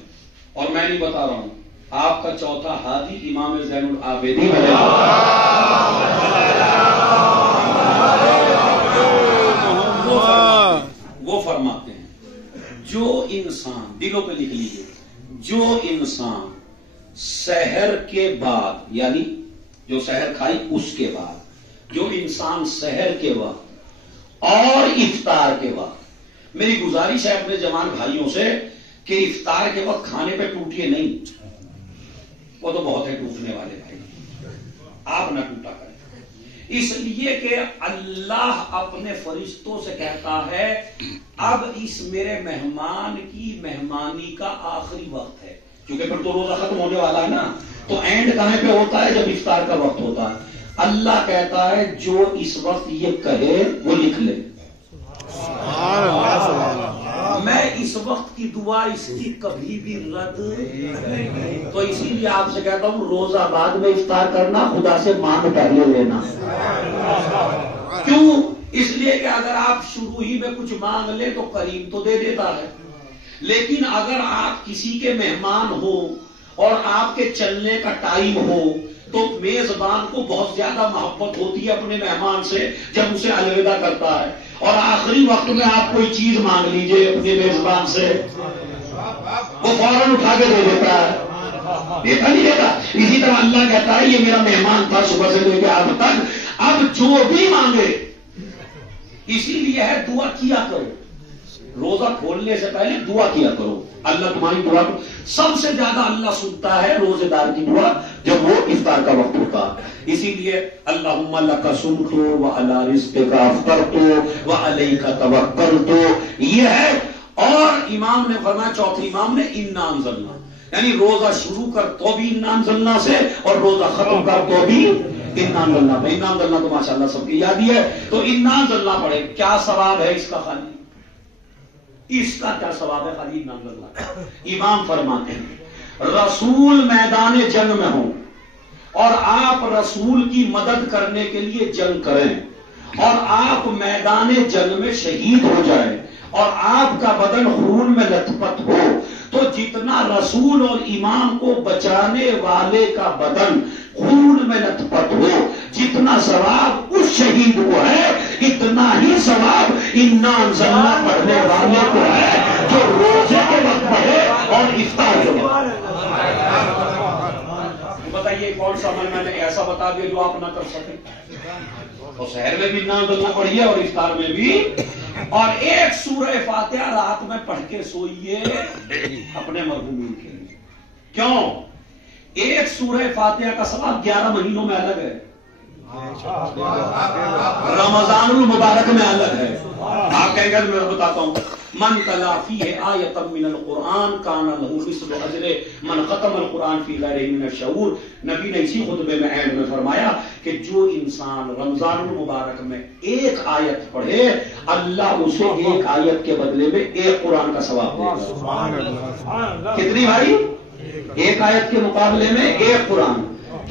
اور میں نہیں بتا رہا ہوں. آپ کا چوتھا ہادی امام زین العابدین وہ فرماتے ہیں جو انسان، دلوں پہ لکھ لیجیے، جو انسان سحر کے بعد، یعنی جو سحر کھائی اس کے بعد، جو انسان سحر کے وقت اور افطار کے وقت، میری گزارش ہے اپنے جوان بھائیوں سے کہ افطار کے وقت کھانے پہ ٹوٹیے نہیں، وہ تو بہت ہے ٹوٹنے والے بھائی، آپ نہ ٹوٹا کریں. اس لیے کہ اللہ اپنے فرشتوں سے کہتا ہے اب اس میرے مہمان کی مہمانی کا آخری وقت ہے، کیونکہ پھر تو روزہ ختم ہونے والا ہے نا. تو اینڈ کہاں پہ ہوتا ہے؟ جب افطار کا وقت ہوتا ہے. اللہ کہتا ہے جو اس وقت یہ کہے وہ لکھ لے. میں اس وقت کی دعا اس کی کبھی بھی رد نہیں. تو اسی لیے آپ سے کہتا ہوں روزہ بعد میں افطار کرنا، خدا سے مانگ پہلے لینا. کیوں؟ اس لیے کہ اگر آپ شروع ہی میں کچھ مانگ لیں تو کریم تو دے دیتا ہے، لیکن اگر آپ کسی کے مہمان ہو اور آپ کے چلنے کا ٹائم ہو تو میزبان کو بہت زیادہ محبت ہوتی ہے اپنے مہمان سے جب اسے الوداع کرتا ہے، اور آخری وقت میں آپ کوئی چیز مانگ لیجئے اپنے میزبان سے، وہ فوراً اٹھا کے دے دیتا ہے، دیتا نہیں دیتا. اسی طرح اللہ کہتا ہے یہ میرا مہمان تھا صبح سے لے کے اب تک، اب جو بھی مانگے. اسی لیے ہے دعا کیا کرو، روزہ کھولنے سے پہلے دعا کیا کرو. اللہ تمہاری دعا کو سب سے زیادہ اللہ سنتا ہے روزے دار کی دعا جب وہ افطار کا وقت ہوتا. اسی لیے اللہم لک صمت وعلی رزقک افطرت وعلیک توکلت یہ ہے. اور امام نے فرمایا، چوتھے امام نے انا انزلنا، یعنی روزہ شروع کر تو بھی انا انزلنا سے، اور روزہ ختم کر تو بھی انا انزلنا. انا انزلنا تو ماشاءاللہ سب کی یاد ہی ہے. تو انا انزلنا پڑھے، کیا ثواب ہے اس کا؟ خالی اس کا کیا ثواب ہے؟ خالی انا انزلنا. امام فرماتے ہیں رسول میدان جنگ میں ہوں اور آپ رسول کی مدد کرنے کے لیے جنگ کریں، اور آپ میدان جنگ میں شہید ہو جائیں اور آپ کا بدن خون میں لت پت ہو، تو جتنا رسول اور امام کو بچانے والے کا بدن خون میں لت پت ہو، جتنا ثواب اس شہید کو ہے اتنا ہی ثواب انا انزلنا پڑھنے والے کو ہے جو روزے کے وقت پڑھے اور افطار کے وقت. بتائیے کون سا عمل میں نے ایسا بتا دیا جو آپ نہ کر سکیں؟ تو سحر میں بھی انا انزلنا پڑھیے اور افطار میں بھی، اور ایک سورہ فاتحہ رات میں پڑھ کے سوئیے اپنے مرحومین کے لیے. کیوں؟ ایک سورہ فاتحہ کا ثواب 11 مہینوں میں الگ ہے، رمضان المبارک میں الگ ہے. آپ کہیں گے میں بتاتا ہوں، من تلا فیہ آیۃ من القرآن کان لہ مثل اجر من ختم القرآن فی غیرہ من الشہور. نبی نے اسی خطبے میں اینڈ میں فرمایا کہ جو انسان رمضان المبارک میں ایک آیت پڑھے اللہ اسے ایک آیت کے بدلے میں ایک قرآن کا ثواب دے گا. کتنی بھائی؟ ایک آیت کے مقابلے میں ایک قرآن.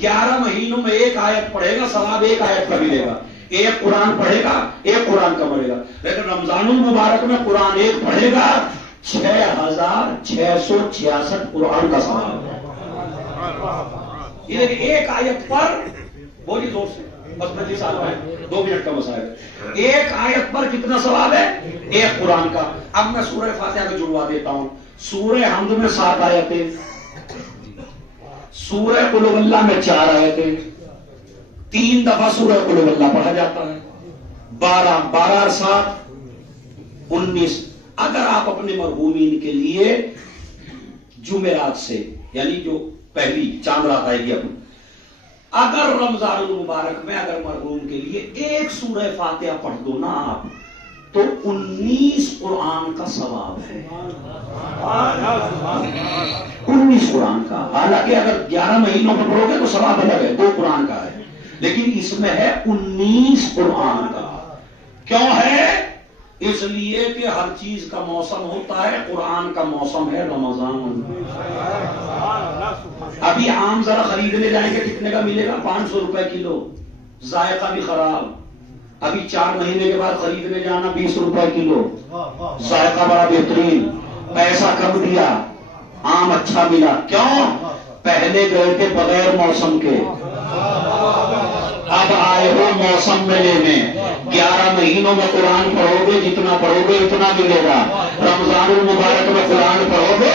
11 مہینوں میں ایک آیت پڑھے گا ثواب ایک آیت کا ملے گا، ایک قرآن پڑھے گا ایک قرآن کا ملے گا. لیکن رمضان المبارک میں قرآن ایک پڑھے گا 6666 قرآن کا ثواب ہے. ایک آیت پر بولی زور سے، بس 25 سال ہے 2 منٹ کا مسائل ہے. ایک آیت پر کتنا ثواب ہے؟ ایک قرآن کا. اب میں سورہ فاتحہ کو جڑوا دیتا ہوں. سورہ حمد میں 7 آیتیں، سورہ قل هو اللہ میں 4 آیتیں، 3 دفعہ سورہ قل هو اللہ پڑھا جاتا ہے. 12 اور 7 19. اگر آپ اپنے مرحومین کے لیے جمعرات سے، یعنی جو پہلی چاند رات آئے گی اپنی، اگر رمضان المبارک میں اگر مرحوم کے لیے ایک سورہ فاتحہ پڑھ دو نا آپ، تو 19 قرآن کا ثواب ہے. 19 قرآن کا. حالانکہ اگر 11 مہینوں میں پڑھو گے تو ثواب الگ ہے، 2 قرآن کا ہے، لیکن اس میں ہے 19 قرآن کا. کیوں ہے؟ اس لیے کہ ہر چیز کا موسم ہوتا ہے، قرآن کا موسم ہے رمضان. ابھی آم ذرا خریدنے جائیں گے کتنے کا ملے گا؟ 500 روپے کلو، ذائقہ بھی خراب. ابھی 4 مہینے کے بعد خریدنے جانا 20 روپے کلو، ذائقہ بڑا بہترین، پیسہ کم دیا، آم اچھا ملا. کیوں؟ پہلے گئے تھے بغیر موسم کے، اب آئے ہو موسم میں لینے. 11 مہینوں میں قرآن پڑھو گے جتنا پڑھو گے اتنا ملے گا. رمضان المبارک میں قرآن پڑھو گے